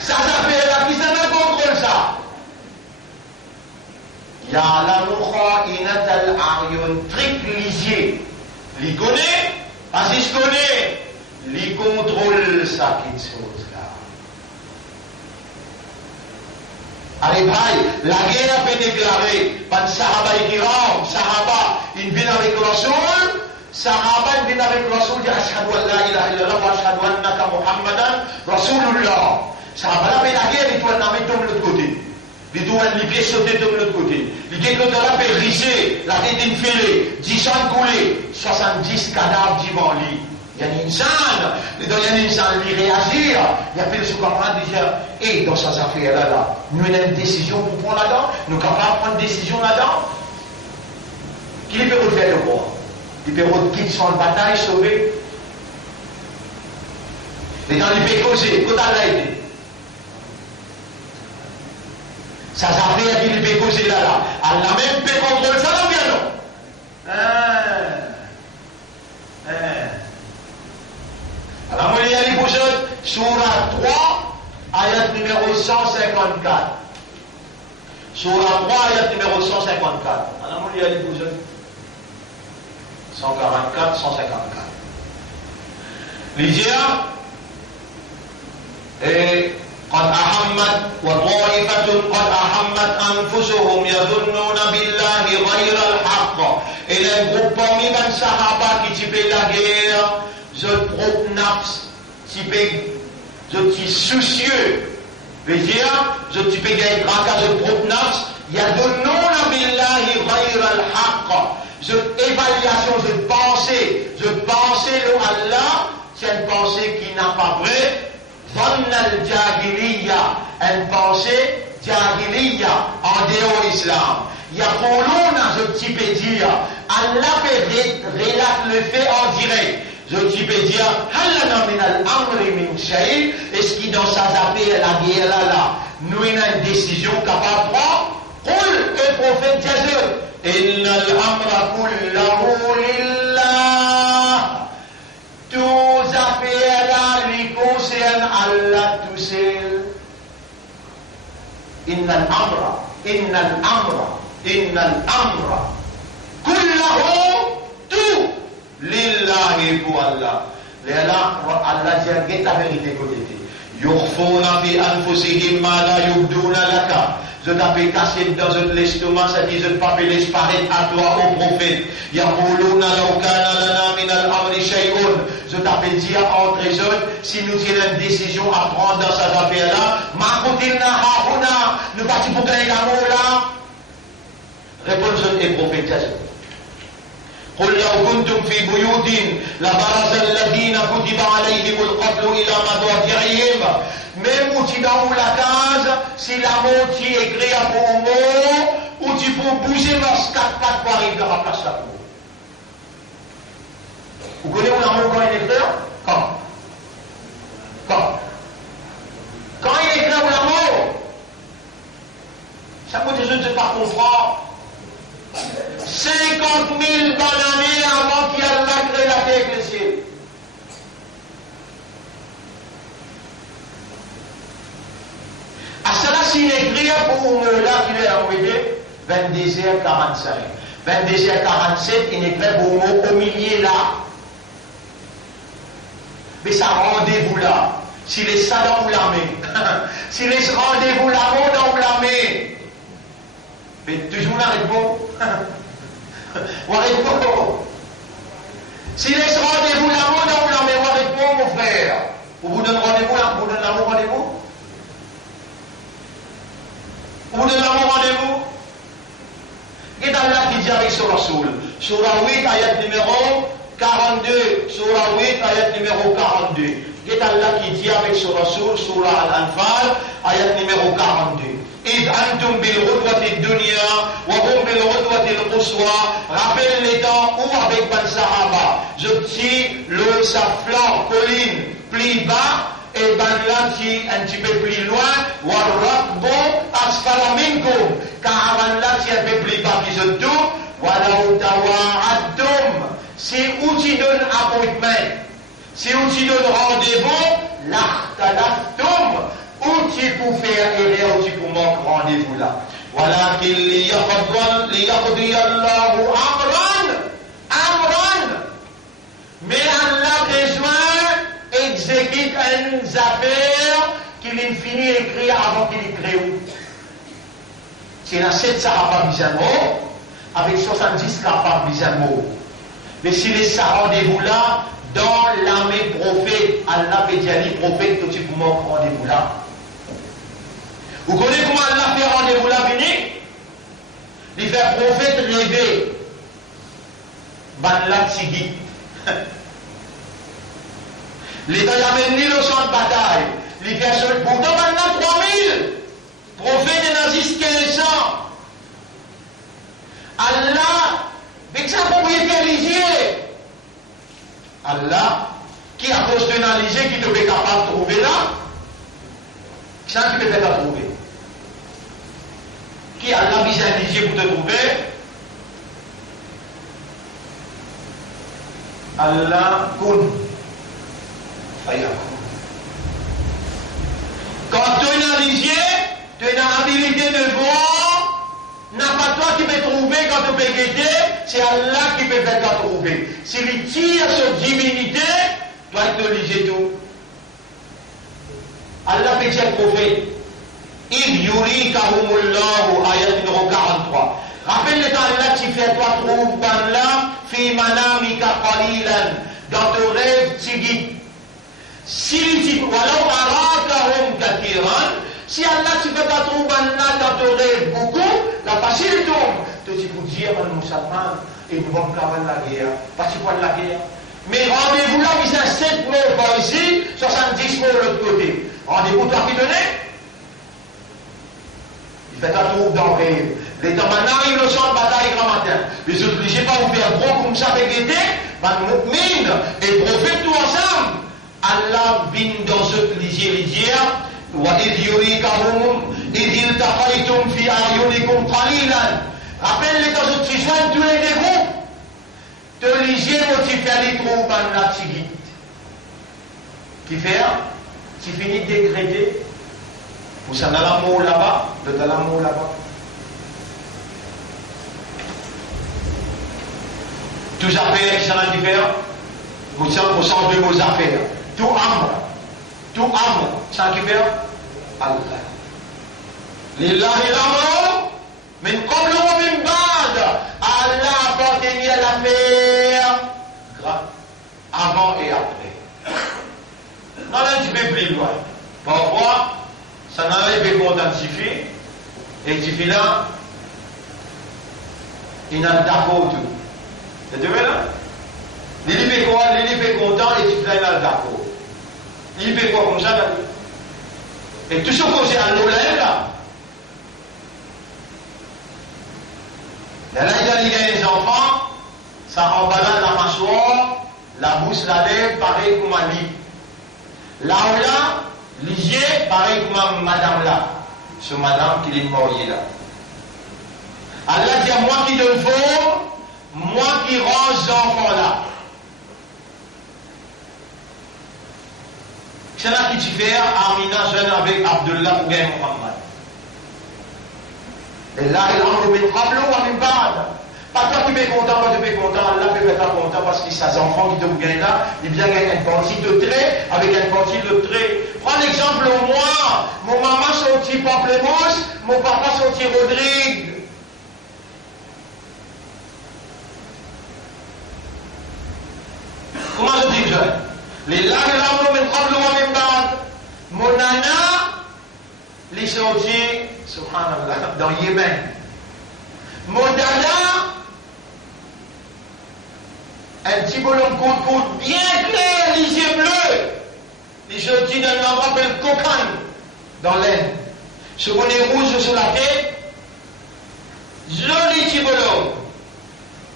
Ça s'appelle la qui ça contrôle ça. Ya'lamu kha'inatal a'yun, trick lisier. Il connaît, parce qu'il se connaît, il contrôle ça qui chose là. Allez, bye, la guerre a été déclarée par Sahaba et Kiram, Sahaba, ils viennent avec le Rasoul, Sahaba, ils viennent avec le Rasoul, ils disent Ashhadu an la ilaha illallah wa ashhadu annaka Muhammadan Rasulullah. Sahaba, la guerre, ils doivent la mettre de l'autre côté. Ils doivent les pieds sauter de l'autre côté. Les pieds de l'autre côté, risser, la tête infilée, 10 ans coulés, 70 cadavres devant lui. Il y a une insan, il y a une insan qui réagir, il y a fait le sous-camarade qui dit, et dans ces affaires-là, nous avons une décision pour prendre là-dedans, nous sommes capables de prendre une décision là-dedans. Qui peut vous faire le quoi? Il peut vous quitter son bataille, sauver. Et dans les pays causés, quand on a aidé. Ça s'appelle qu'il peut causer là. Allah même peut contrôler ça là, bien non? Alors, moi, il y a les bougeons, Surah 3, ayat numéro 154. Surah 3, ayat numéro 154. Alors, moi, il y a les bougeons. 144, 154. Lydia, et قد أحمت وطائفة قد أحمت أنفسهم يظنون بالله غير الحق. Et un groupe parmi les Sahaba qui typait la guerre, je trouve nafs, je suis soucieux. Je veux dire, je typais gagner grâce je trouve nafs, يظنون بالله غير الحق. Je évaluation, je pensais le Allah, c'est une pensée qui n'a pas vrai. Vanna al-Jahiliya, une pensée Jahiliya en dehors de l'islam. Yaquluna, je peux dire, Allah relate le fait en direct. Je peux dire, halana min al-amri min shay, est-ce qu'il dans sa appelle la guerre là, nous avons une décision capable de prendre? Qul, que le prophète Jésus, inna al-amra kullahu lillah. Tous affaires là lui concernent Allah tout seul. Inna al-amra kullahu tout lillahi pour Allah. Allah dit la vérité côté. Yukhfuna fi anfusihim ma la yubduna laka. Je t'avais cassé dans un l'estomac, ça dit je ne pas laisser paraître à toi au prophète. Yaquluna law kana lana min al-amri shay'un. Je t'avais dit entre les autres, si nous avons une décision à prendre dans ces affaires-là, ma kotilna hauna, nous partons pour gagner l'amour là. Réponse est prophète Jésus. قل لو كنتم في بيوت لبرز الذين كتب عليهم القتل إلى مضاجعهم. Même où tu dans la case, si la mort tu écrit à pour mot, ou tu peux bouger dans ce 4 pattes pour arriver à la place là. Vous connaissez où la mort quand il écrit? Quand il écrit où la mort, ça peut être je ne sais pas comprendre. 50 000 bonnes années avant qu'il y ait la créé la terre et le ciel. À cela, s'il écrit pour là qu'il est envoyé, 22h45. 22h47, il écrit pour au milieu là. Mais ça rendez-vous là. S'il est ça dans l'armée. S'il est rendez-vous là-haut dans l'armée. Mais toujours la réponse. Si laisse rendez-vous là-haut dans l'armée, on répond mon frère. Vous donne rendez-vous là, vous donne l'amour rendez-vous. Vous donne l'amour rendez-vous. Et dans là qui dit avec sur Rasoul. Surah 8, ayat numéro 42. Surah 8, ayat numéro 42. Et dans là qui dit avec sur Rasoul, Surah Al-Anfal, ayat numéro 42. إذ أنتم بالغدوة الدنيا وهم بالغدوة القصوى. Rappelle les temps où avec Ben Sahaba, je tire le sa flanc, colline, plus bas, et Ben là qui un petit peu plus loin, Warrakbo asfala minkum, car Ben là qui un peu plus bas qui se tourne, Walau tawa'addum. Si où tu donnes appointment, si où tu donnes rendez-vous, l'ahtalaftum. Où tu peux faire erreur, où tu peux manquer rendez-vous là. Voilà qu'il y a Allahu amran. Mais Allah besoin exécute une affaire qu'il finit écrire avant qu'il écrit où. C'est la 7 Sahaba Bizamo, avec 70 capables Bizamo. Mais si les rendez-vous là, dans l'armée prophète, Allah peut dire les prophètes que tu peux manquer rendez-vous là. Vous connaissez comment Allah fait rendez-vous là, venu? Il fait prophète rêver. Ban la tigui. L'État y amène ni le champ de bataille. Il fait sur le pourtant, maintenant 3000. Prophète est dans 15 ans. Allah, avec sa propriété Ligier. Allah, qui a posté un Ligier qui te fait capable de trouver là, ça tu peux faire trouver. qui a la miséricorde pour te trouver? Allah kun fayakun. Quand tu es religieux, tu as l'habilité de voir, n'a pas toi qui peux trouver quand tu peux guetter, c'est Allah qui peut faire trouver. S'il tire sur divinité, toi tu es religieux tout. Allah peut dire prophète. Il yuri kahumullahu ayat numéro 43. Rappelle-le quand Allah tu fais toi trouve dans là, fi manamika qalilan, dans ton rêve tigit. Si Allah tu fais ta trouve dans ton rêve beaucoup, la facile tombe. Tu dis pour dire à musulman, et nous vont faire la guerre. Parce qu'il faut la guerre. Mais rendez-vous là, il y a 7 mots par ici, 70 mots de l'autre côté. Rendez-vous toi qui donnez. Il fait ta trouve dans le rêve. Les temps maintenant, ils le sont de bataille grand matin. Les autres, je n'ai pas ouvert gros comme ça avec l'été. Mine et prophète tout ensemble. Allah vient dans ce lisier. وَإِذْ يُرِيكَهُمْ إِذْ الْتَقَيْتُمْ فِي أَعْيُنِكُمْ قَلِيلًا. Rappelle-les quand tu joins tous les groupes. Te lisier, tu fais les trous dans la tigite. Qui fait? Tu finis de dégrader. Vous savez l'amour là-bas, de l'amour là-bas. Tous affaires qui sont à faire, vous savez de vos affaires. Tout âme, ça qui fait Allah. Lillahi l'amru min qablu wa min ba'd. Allah appartient à l'affaire avant et après. Non, là, tu peux plus loin. Parfois, ça n'arrive pas d'identifier. Et tu fais là, il n'a d'accord tout. Tu vois là? Il fait quoi? Il fait content et tu fais là d'accord. Il fait quoi comme ça? Et tout ce que c'est à l'olève là. Et là, il y a les enfants, ça emballe la mâchoire, la bouche, la lèvre, pareil comme un lit. Là où là, lisier, pareil comme madame là. Ce madame qui est mariée là. Allah dit à moi qui donne forme, moi qui range les enfants là. C'est là qui tu fais Amina jeune avec Abdullah ou bien Muhammad. Et là, il a enlevé le tableau à une bande. Pas toi qui es content, moi tu es content, Allah peut être content parce qu'il y a des enfants qui te gagnent là, il vient gagner une partie de trait avec une partie de trait. Prends l'exemple, moi, mon maman sorti Pamplemousse, mon papa sorti Rodrigue. Comment je dis jeune? Les là, mon nana, les sortis, subhanallah, dans Yémen. Mon dada, un petit bonhomme côte bien clair, les yeux bleus. Les sortis d'un endroit appelé cocagne, dans l'aine. Ce bonnet rouge sur la tête, joli petit bonhomme.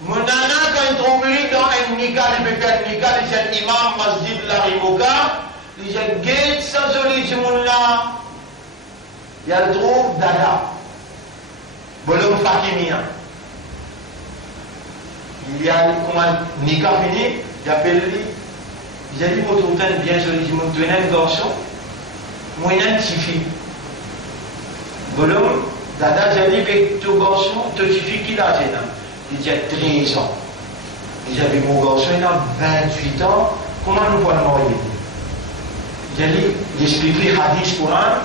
Mon nana, quand il trouve dans un nikah, il peut faire un nikah, il dit un imam, masjid, la riboka, il dit un guet, ça joli, ce monde-là. Il trouve dada. Bonhomme Fakimia. Il y a, comment, nikah fini, il appelle lui. Il a dit, mon tourtin bien joli, il m'a donné un garçon, moi, il y a une petite fille. Bonhomme, dada, j'ai dit, avec ton garçon, ton petite fille qui l'a gêné. Il a 13 ans. Il a dit, mon garçon, il a 28 ans, comment nous pouvons le marier? Il a dit, il explique les hadiths Coran,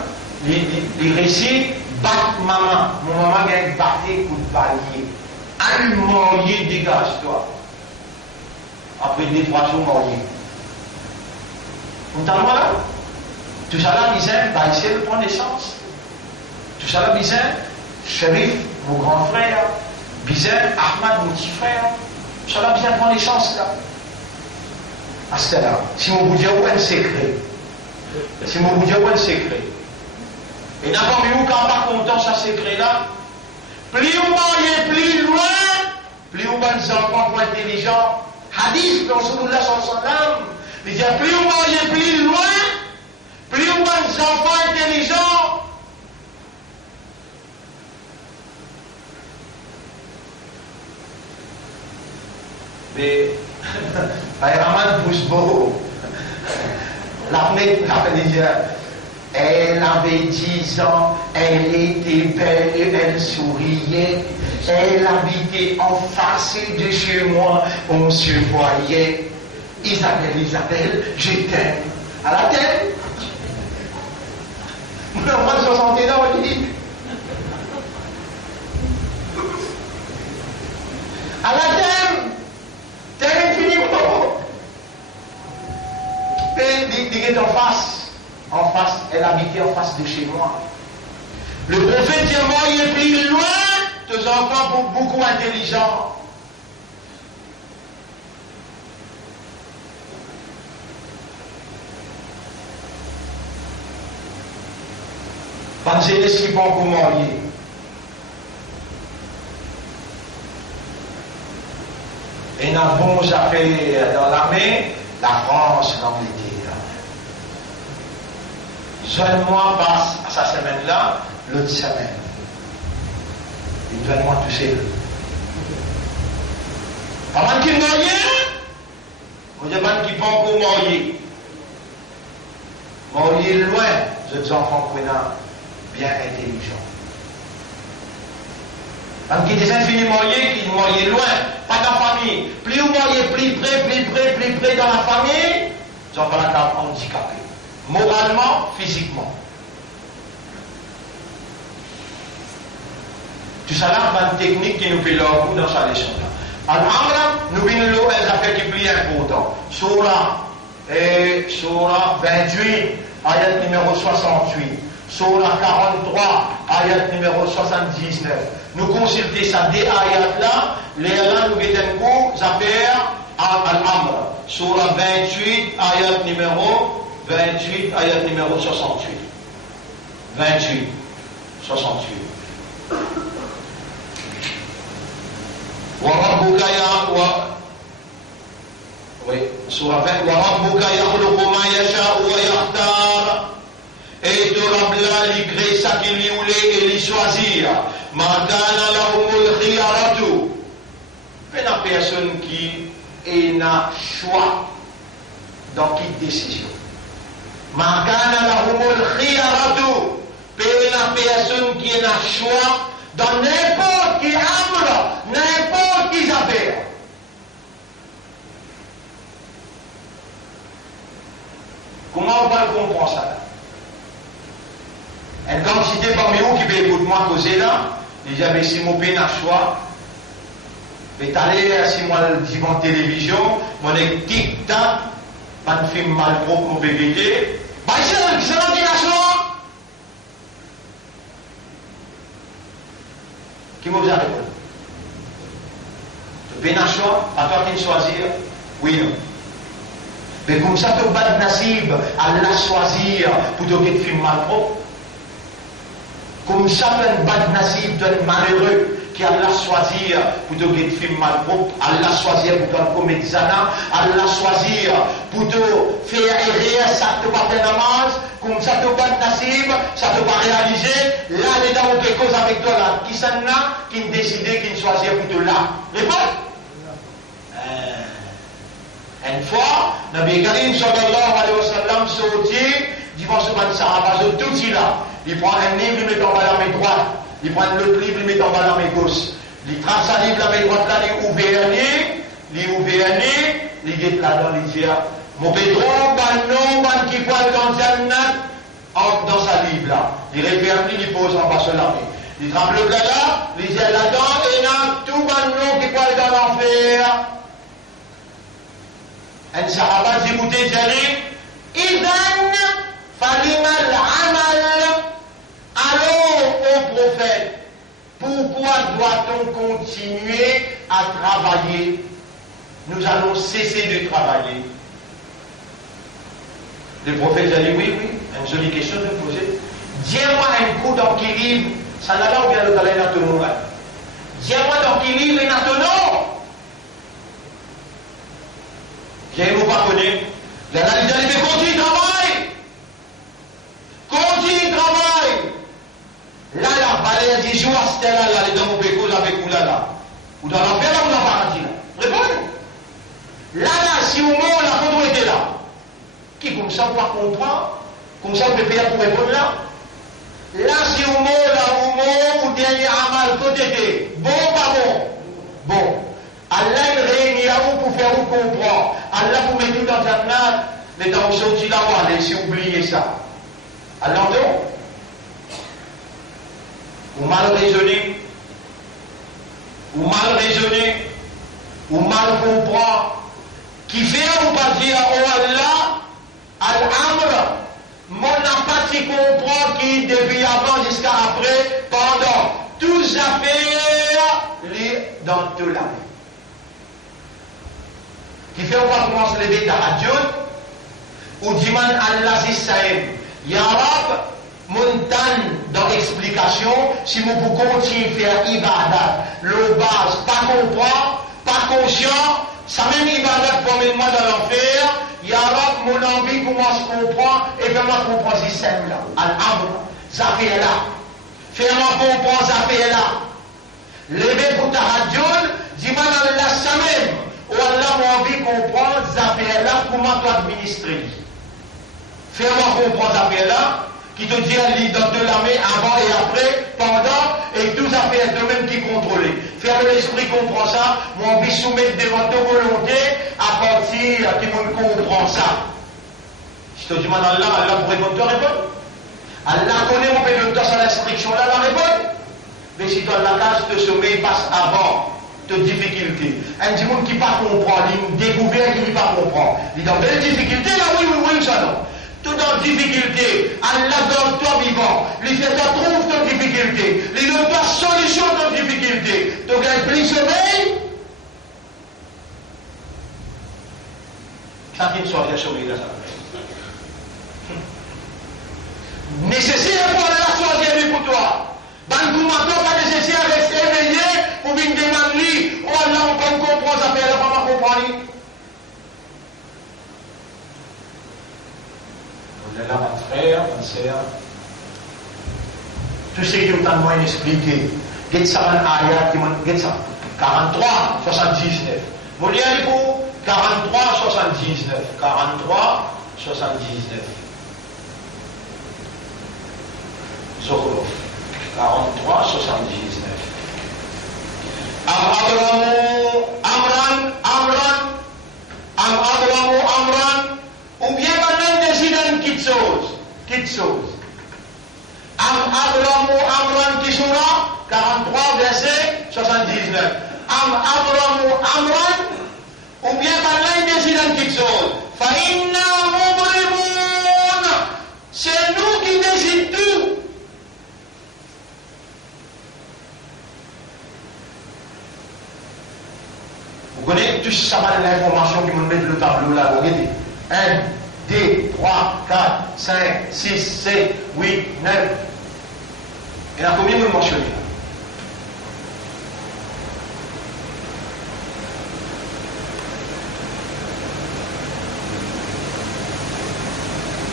il récite, bat maman. Mon maman a battu coup de palier. Un marié, dégage-toi. Après 2-3 jours, marié. Vous entendez là? Tout ça là, disait, bah, il sait le point naissance. Tout ça là, disait, Chérif, mon grand frère, Bizet, Ahmad, mon petit frère, ça va bien prendre les chances là. À ce là, si mon bouddha ou un secret. Si mon bouddha ou un secret. Et n'importe où, quand on pas content, ça secret là, plus on va plus loin, plus on va des enfants plus intelligents. Hadith, dans ce monde-là, sans âme. Il dit, plus on va plus loin, plus on va des enfants intelligents. Raman pousse beau. L'armée, elle avait 10 ans, elle était belle, elle souriait, elle habitait en face de chez moi, on se voyait. Isabelle, je t'aime. À la tête. Mon enfant de 60 ans, il dit. À la tête. T'aimes infiniment. Il est en face, elle habitait en face de chez moi. Le prophète dit, moi, il est plus loin, tes enfants beaucoup intelligents. Quand j'ai les qui vont marier. Et nous avons fait dans l'armée, la France, l'Angleterre. Jeune mois passe à sa semaine-là, l'autre semaine. Une jeune mois tout seul. Avant qu'il marie, on demande qu'il peut encore marier. Marier loin, les enfants prenant bien intelligents. Quand il est infiniment marié, qu'il marie loin, pas dans la famille. Plus vous mariez, plus près dans la famille, ils ont pas handicapé. Moralement, physiquement. Tout ça là, c'est une technique qui nous fait leur coup dans sa leçon là. Alors, nous venons les affaires qui sont plus importantes. Surah 28, ayat numéro 68. Surah 43, ayat numéro 79. Nous consultons ça des ayats là, les là nous mettons les affaires Al-Amr. Surah 28, ayat numéro 28, ayat numéro 68. 28, 68. وربك سورة 20 وربك يخلق ما يشاء ويختار. Et tu rabla li crée ça qu'il lui voulait et lui choisir. Ma kana lahumul khiyaratu. Mais la personne qui est un choix dans quelle décision. Ma kana lahumul khiyaratu. Mais la personne qui est un choix dans n'importe qui amre, n'importe qui affaire. Comment on va le comprendre ça? Une quantité parmi vous qui peut écouter moi causer là, déjà, mais si mon pays n'a choix, mais t'allez, si moi le dis en télévision, mon tic-tac, pas de film mal propre, mon bébé, bah, c'est l'ordination. Qui vous a répondu? Le pays n'a choix, à toi qui choisir, oui, non. Mais comme ça, tu vas de nasib, à la choisir pour te faire film mal propre. Comme ça, un bad nasib d'un malheureux qui a la choisir pour te faire film mal propre, à la choisir pour te commettre zana, à la choisir pour te faire errer, ça te va faire namaz, comme ça te bad nasib, ça te va réaliser, là, les gens ont quelque chose avec toi là, qui s'en a, qui ne décide, qui ne choisit pour te là. Réponds? Une fois, Nabi Karim sallallahu alayhi wa sallam sortit, devant ce ban sahaba, tout dit là. Il prend un livre, il met en bas la main droite. Il prend l'autre livre, il met en bas la main gauche. Il trace un livre, la main droite là, il ouvre un livre, il est là dans les yeux. Mon pétron, ban qui pointe dans Jannat, entre dans sa livre là. Il répercute, il pose en bas sur la main. Il trempe le gars là, il yeux là-dedans, et là, tout ban qui pointe dans l'enfer. Un sahaba dit, écoutez, Jérémy, Idan, Falima al-Amal, allons au prophète, pourquoi doit-on continuer à travailler? Nous allons cesser de travailler. Le prophète a dit, oui, une jolie question de poser. Dis-moi un coup dans quel livre, ça n'a pas ou bien le talent à ton nom. Dis-moi dans quel livre est à ton nom. Vous pas connaître. La réalité, continue de travailler. Continue de travailler. Là, la valeur des jours, c'était là, les dans mon pécos avec vous là. Ou dans l'enfer, là, ou dans le paradis là. Répondez. Là, si vous Qui comme ça, on va comprendre, comme ça, on peut payer pour répondre là. Là, si on mot, ou dernier amal, côté, bon, pas bon. Bon. Allah, il réunit à vous pour faire vous comprendre. Allah, vous mettez dans un plan, mais dans le sorti là-bas, laissez oublier ça. Alors donc, ou mal raisonné, ou mal comprendre, qui fait ou pas dire, oh Allah, Al-Amr, mon apathie comprend qui depuis avant jusqu'à après, pendant toutes affaires dans toute la vie. Qui fait ou pas commencer les tahajjud, ou diman Allah Saïm, Ya Rab, montagne dans l'explication, si vous pouvez continuer à faire ibadat, le base, pas comprendre, pas conscient, ça même ibadat promène-moi dans l'enfer, Ya Rab, mon envie commence à comprendre, et fais-moi comprendre ce système là. Al-Amr, ça fait là. Fais-moi comprendre, ça fait là. Levez pour tahajjud, dis-moi dans Allah, ça même. Ou Allah m'a envie de comprendre, ça fait là, comment tu administrer. Fais-moi comprendre, ça fait là, qui te dit à l'île dans de l'armée, avant et après, pendant, et tout ça fait de même qui contrôler. Faire l'esprit comprend ça, moi envie de soumettre devant ta volonté, à partir qui me comprend ça. Si tu dis maintenant Allah, Allah pour répondre, tu réponds. Allah connaît mon pays de temps sans l'instruction, là, la répondre. Mais si tu as la case, te sommeil passe avant de difficultés. Un petit monde qui ne pas comprend, il découvert qui ne pas comprend. Il est dans belle difficulté, là, oui, ça non. Tout en difficulté, Allah donne toi vivant, il fait toi trouve ton difficulté, il donne toi solution ton difficulté. Tu gagnes plus sommeil. Ça qui ne soit bien sommeil là, ça. Nécessaire pour aller la soirée pour toi. Bankou maintenant, pas nécessaire de rester éveillé pour venir demander, oh Allah, on peut comprendre, ça fait la femme à comprendre. Là, mon frère, ma sœur, tout ce qui est autant de moins expliqué, get ça un ayat qui m'a get ça 43 79. Vous voulez aller pour 43 79 43 79. Zokhlof 43 79. Amran ou bien maintenant décident quitte chose. Amran qui sont là, 43 verset 79. Amran ou bien maintenant décident quitte chose. Fa'inna mubrimun, c'est nous qui décidons tout. Vous connaissez tout ça, l'information qui me met le tableau là, vous regardez. 1, 2, 3, 4, 5, 6, 7, 8, 9. Il y en a combien vous mentionnez là?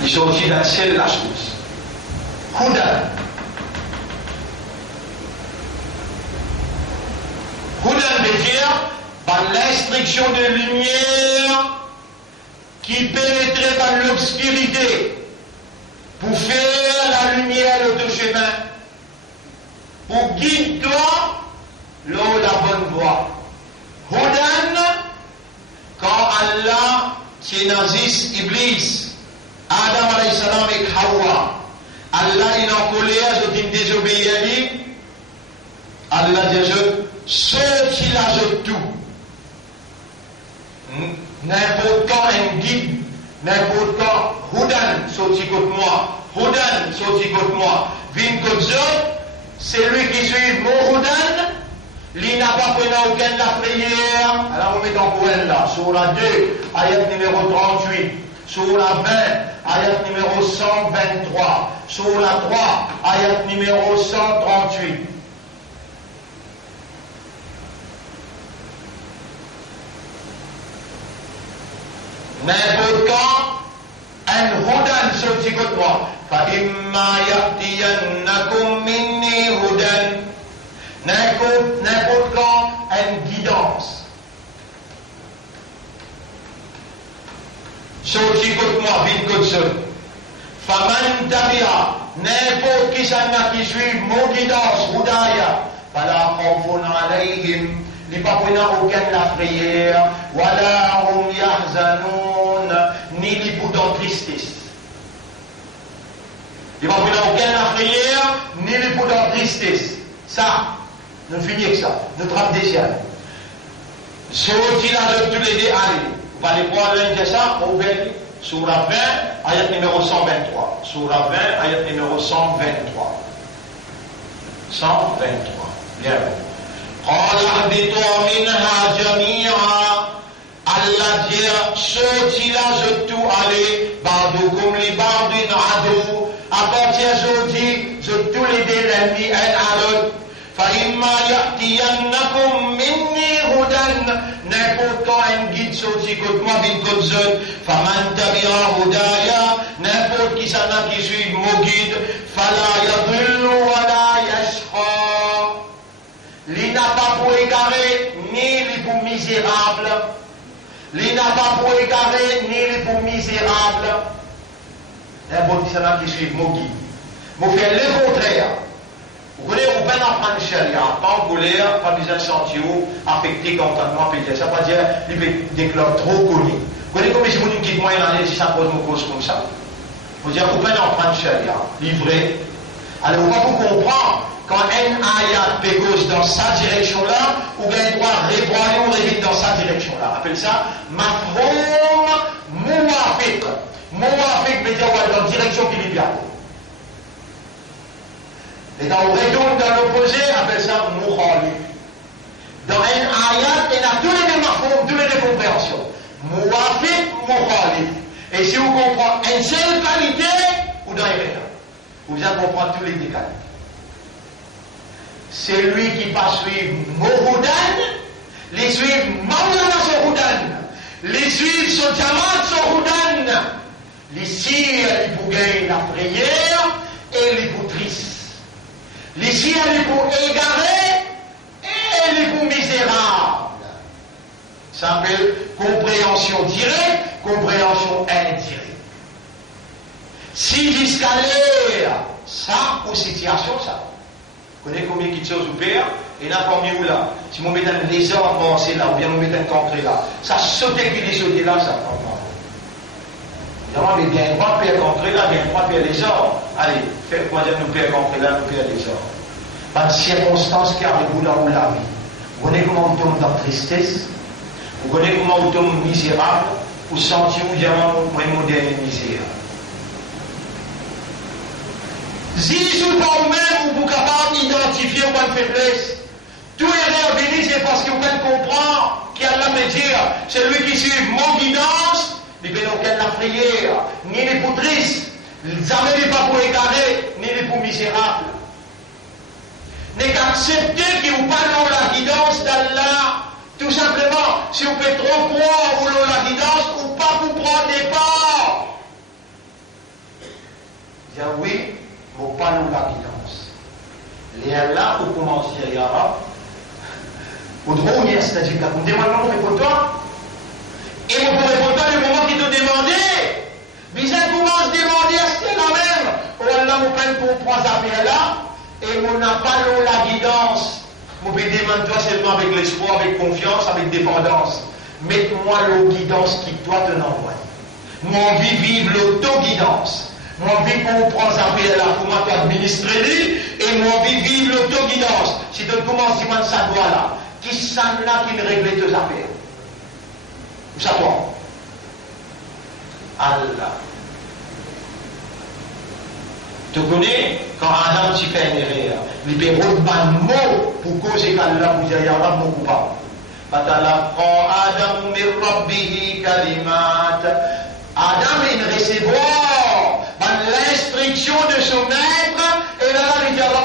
Ils sont aussi d'un ciel la chose. Hudan. Hudan veut dire par l'instruction de lumière qui pénétrait dans l'obscurité pour faire la lumière de ton chemin, pour guider toi là la bonne voie. Hudan, quand Allah qui nazis Iblis, Adam alayhi salam et Hawa, Allah il en colère, je dis désobéi à lui, Allah dit ceux qui l'ajoutent tout. N'importe quand un guide, n'importe quand, Hudan, sorti contre moi, Hudan, sorti contre moi, vin contre eux, c'est lui qui suit mon Hudan, il n'a pas pris aucun la prière. Alors on met en Coran là, sur la 2, ayat numéro 38, sur la 20, ayat numéro 123, sur la 3, ayat numéro 138. N'importe quand, un hudan sorti contre moi. فَإِمَّا يَأْتِيَنَّكُمْ مِنِّي هُدًى. N'importe quand, une guidance Sorti contre moi, vite contre ça. Faman tabia, n'importe qui s'en a qui suit mon guidance, Houdaya, fala khawfun alayhim, il n'y a pas aucune la prière, wala hum yahzanoun, ni li pour dans tristesse. Il n'y a pas aucune la prière, ni li pour dans tristesse. Ça, nous finissons avec ça. Nous trappons des ciels. Sorti là de tous les deux, allez. Vous allez voir l'un de ça, au verset, Sourate 20, ayat numéro 123. Sourate 20, ayat numéro 123. 123. Bien. قال اهبطوا منها جميعا Allah dit sorti là je tout aller بعضكم لبعض عدو à partir d'aujourd'hui je tous les deux l'ennemi un à l'autre فإما يأتينكم مني هدى n'importe quand un guide sorti contre moi vite contre zone فمن تبع هدايا n'importe qui s'en a qui suit mon guide فلا يضل ولا يشقى il n'a pas pour égarer, ni les pour misérables. Il n'a pas pour égarer, ni les pour misérables. N'importe qui s'en qui suit mon guide. Vous faites le contraire. Vous voulez, vous pouvez apprendre le charia. Pas en colère, pas besoin de sentir affecté complètement. Ça veut pas dire qu'il fait des clubs trop connus. Vous voyez comme si vous dites moi, si ça pose une cause comme ça. Vous dire, vous pouvez apprendre le charia. Livré. Alors, vous pouvez comprendre. Quand un ayat pégose dans sa direction-là, ou bien droit réboyer ou révite dans sa direction-là. On appelle ça mafroum mouafik. Mouafik veut dire dans la direction qui est bien. Et quand on retourne dans l'opposé, on appelle ça mouhalif. Dans un ayat, il y a tous les deux mafroum, toutes les deux compréhensions. Mouafik, mouhalif. Et si vous comprenez une seule qualité, vous n'avez rien. Vous allez comprendre tous les deux qualités. C'est lui qui va suivre Mohoudan, les suivre Maulana Sohoudan, les suivre son Jamaat Sohoudan, les sires les pour gagner la prière et les pour triste, les sires les pour égarer et les pour misérables. Ça s'appelle compréhension directe, compréhension indirecte. Si jusqu'à l'air, ça ou situation, ça. Vous connaissez combien de choses vous perd, et là, combien ou là. Si vous mettez un lézard avancé là, ou bien vous mettez un concret là, ça saute qui est sauté là, ça prend pas. Évidemment, mais bien, trois paires concret là, bien, trois paires lézard. Allez, faites quoi dire nous paires concret là, nous paires lézard. Pas de circonstances qui arrivent là où la vie. Vous connaissez comment vous tombez dans la tristesse, vous connaissez comment vous tombez misérable, vous sentez où il y a un modèle misère. Si vous pas vous-même, vous êtes capable d'identifier votre faiblesse. Tout erreur béni, c'est parce que vous pouvez comprendre qu'Allah me dit, c'est lui qui suit mon guidance, il n'y a aucune la prière, ni les pour tristes, jamais les pas pour égarés, ni les pour misérables. N'est qu'accepter que vous parlez la guidance d'Allah, tout simplement, si vous faites trop croire ou la guidance, ou pas vous prendre des parts. Dire oui. Vous parlez de la guidance. Les Allah, vous commencez à y avoir. Vous trouvez, c'est-à-dire que vous me demandez mon répontoire. Et vous pouvez répondre le moment qui te demandez. Bizarre, commence à demander à ce qu'il y a même. Oh Allah, vous prenez pour prendre ça là. Et vous n'avez pas la guidance. Vous pouvez demander seulement avec l'espoir, avec confiance, avec dépendance. Mettez-moi la guidance qui doit te l'envoyer. Mon vie vive l'auto-guidance. Mon vie pour prendre ça là, pour m'administrer, et mon vie vive l'auto-guidance. Si tu commences à dire ça doit là, qui s'en là qui ne règle tes affaires? Où ça toi? Allah. Tu connais, quand Adam s'y fait une erreur, il peut reprendre un mot pour causer qu'Allah vous dit, il y aura beaucoup pas. Fatalaqa Adam min rabbihi kalimat. Adam est recevoir l'instruction de son maître, et là, il dit, Allah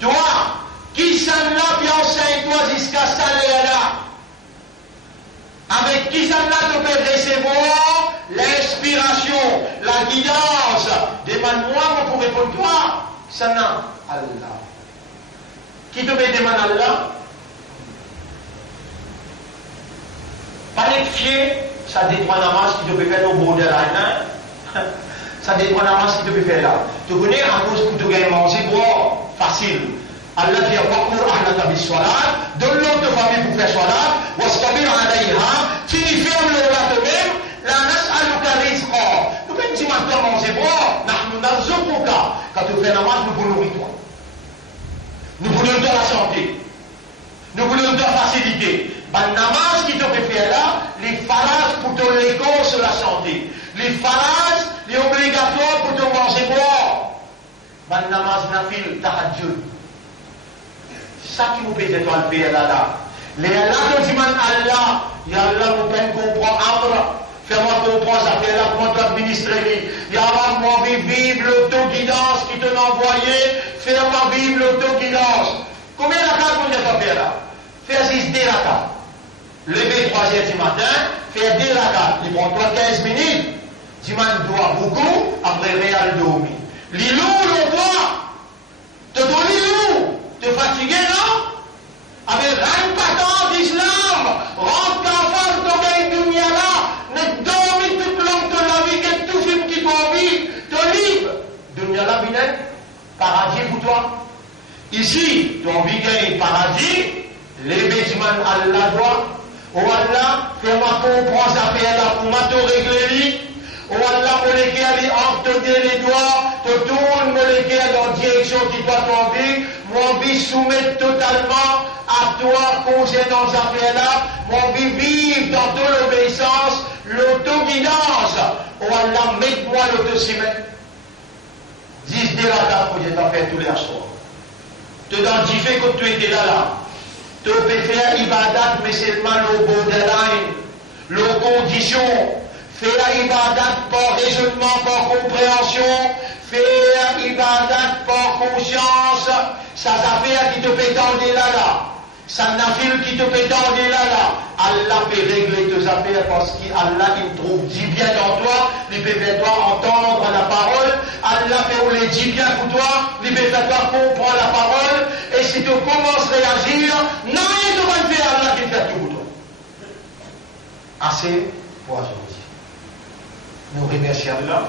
dit, toi, qui s'en l'a bien enseigne-toi jusqu'à ça là, avec qui s'en l'a te peut recevoir l'inspiration, la guidance, demande-moi pour répondre toi, ça n'a Allah. Qui te peut demander Allah? fier, ça dépend de la masse qui te peut faire au borderline. Ça dépend de la masse qui te peut faire là. Tu connais à cause que tu gagnes manger, boire, facile. Allah dit waqur ahlaka bis salat, donne-leur ta famille pour faire salat, wastabir alayha, tu y fermes le là toi-même, la nas'aluka rizqa. Nous même si maintenant manger, boire, nahnu narzuquka. Quand tu fais namaz, nous voulons nourrir. Nous voulons de la santé. Nous voulons de la facilité. Ben, namaz qui te peut faire là, les farages pour te l'école sur la santé. Les farages, les obligatoires pour te manger boire. Ben, namaz nafil tahajjud. C'est ça qui vous peut être le faire là. Les Allah te dit, Allah, ya Allah, nous peine comprendre Amra. Fais-moi comprendre ça, fais-la comment tu administrer. Ya Allah, moi vivre l'autoguidance qui te l'a envoyé. Fais-moi vivre l'autoguidance. Combien de rakas qu'on doit faire là? Faire 6 rakas. Lever 3h du matin, faire 2 rakas. Il prend 15 minutes. Tu m'en dois beaucoup, après réal dormir. L'ilou, le bois. Te donne l'ilou. Te fatigué, non? Avec rien pas tant d'islam. Rentre ta femme, ton gars, dunya là. Ne dormis tout le long de la vie, que tout film qui t'envie, te livre. Dunya là, binet, paradis pour toi. Ici, tu as envie de gagner paradis, les bêtiments Allah doit. Oh Allah, fais-moi comprendre ça, là pour moi te régler. Oh Allah, mon légué, allez, entre les doigts, te tourne, mon légué, dans la direction qui doit tomber. Mon vie soumettre totalement à toi, concernant ces affaires-là. Mon vie vivre dans toute l'obéissance, l'autoguidance. Oh Allah, mets-moi l'autocimètre. 10 dératas pour que tu as fait tous les soirs. Te identifier que tu étais là. Tu peux faire ibadat, mais seulement le borderline, le condition. Faire ibadat par raisonnement, par compréhension. Faire ibadat par conscience. Ça affaire qui te fait tendre là. Ça nafil qui te fait tendre là. Allah peut régler tes affaires parce qu'Allah il trouve dit bien dans toi. Il peut faire toi entendre la parole. Allah peut les dit bien pour toi. Il peut faire toi comprendre la parole. Et si tu commences à réagir, non, il ne va pas faire Allah qui fait tout pour toi. Assez pour aujourd'hui. Nous remercions Allah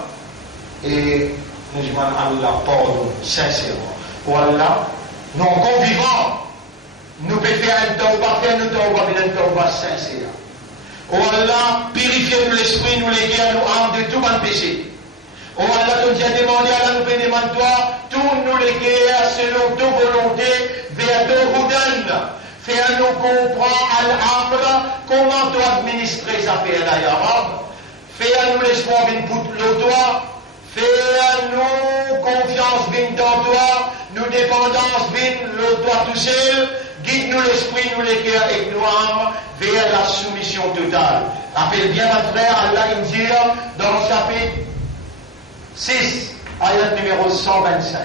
et nous demandons Allah pardon sincèrement. Pour Allah, nous encore vivants, nous pouvons faire un tauba, faire un tauba sincère. Oh Allah, purifiez-nous l'esprit, nous les guerres, nous âmes de tout mal péché. Oh Allah, tu nous as demandé, Allah nous peut demander toi, tourne-nous les guerres selon ta volonté vers ton Houdan. Fais-nous comprendre Al-Amr, comment tu administrer ça fait là, Ya Rab. Fais-nous l'espoir d'une pour le toi. Fais-nous confiance d'une dans toi. Nous dépendance d'une le toi tout seul. Guide-nous l'esprit, nous les cœurs et nous âmes vers la soumission totale. Rappelle bien mon frère, Allah il dit dans le chapitre 6, ayat numéro 125.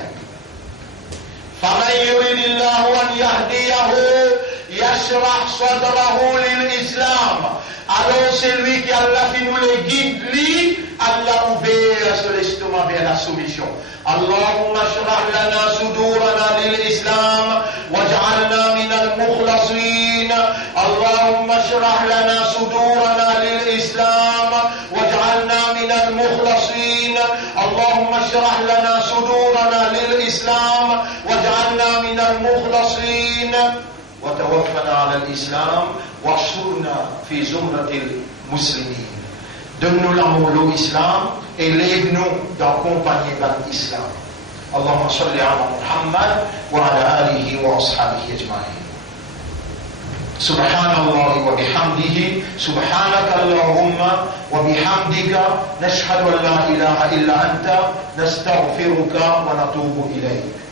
فَمَنْ يُرِدِ اللَّهُ أَنْ يَهْدِيَهُ يَشْرَحْ صَدْرَهُ لِلْإِسْلَامِ. Alors celui qui Allah qui nous le guide, lui, Allah ouvert sur l'estomac vers la soumission. Allahumma shrah lana sudurana lil-Islam waj'alna min al-mukhlasin. Allahumma shrah lana sudurana lil-Islam waj'alna min al-mukhlasin. Allahumma shrah lana sudurana lil-Islam waj'alna min al-mukhlasin. وتوفنا على الإسلام واحشرنا في زمرة المسلمين. Donne-nous l'amour de l'islam et lève-nous dans la compagnie de l'islam. اللهم صل على محمد وعلى آله وأصحابه أجمعين. سبحان الله وبحمده سبحانك اللهم وبحمدك نشهد أن لا إله إلا أنت نستغفرك ونتوب إليك.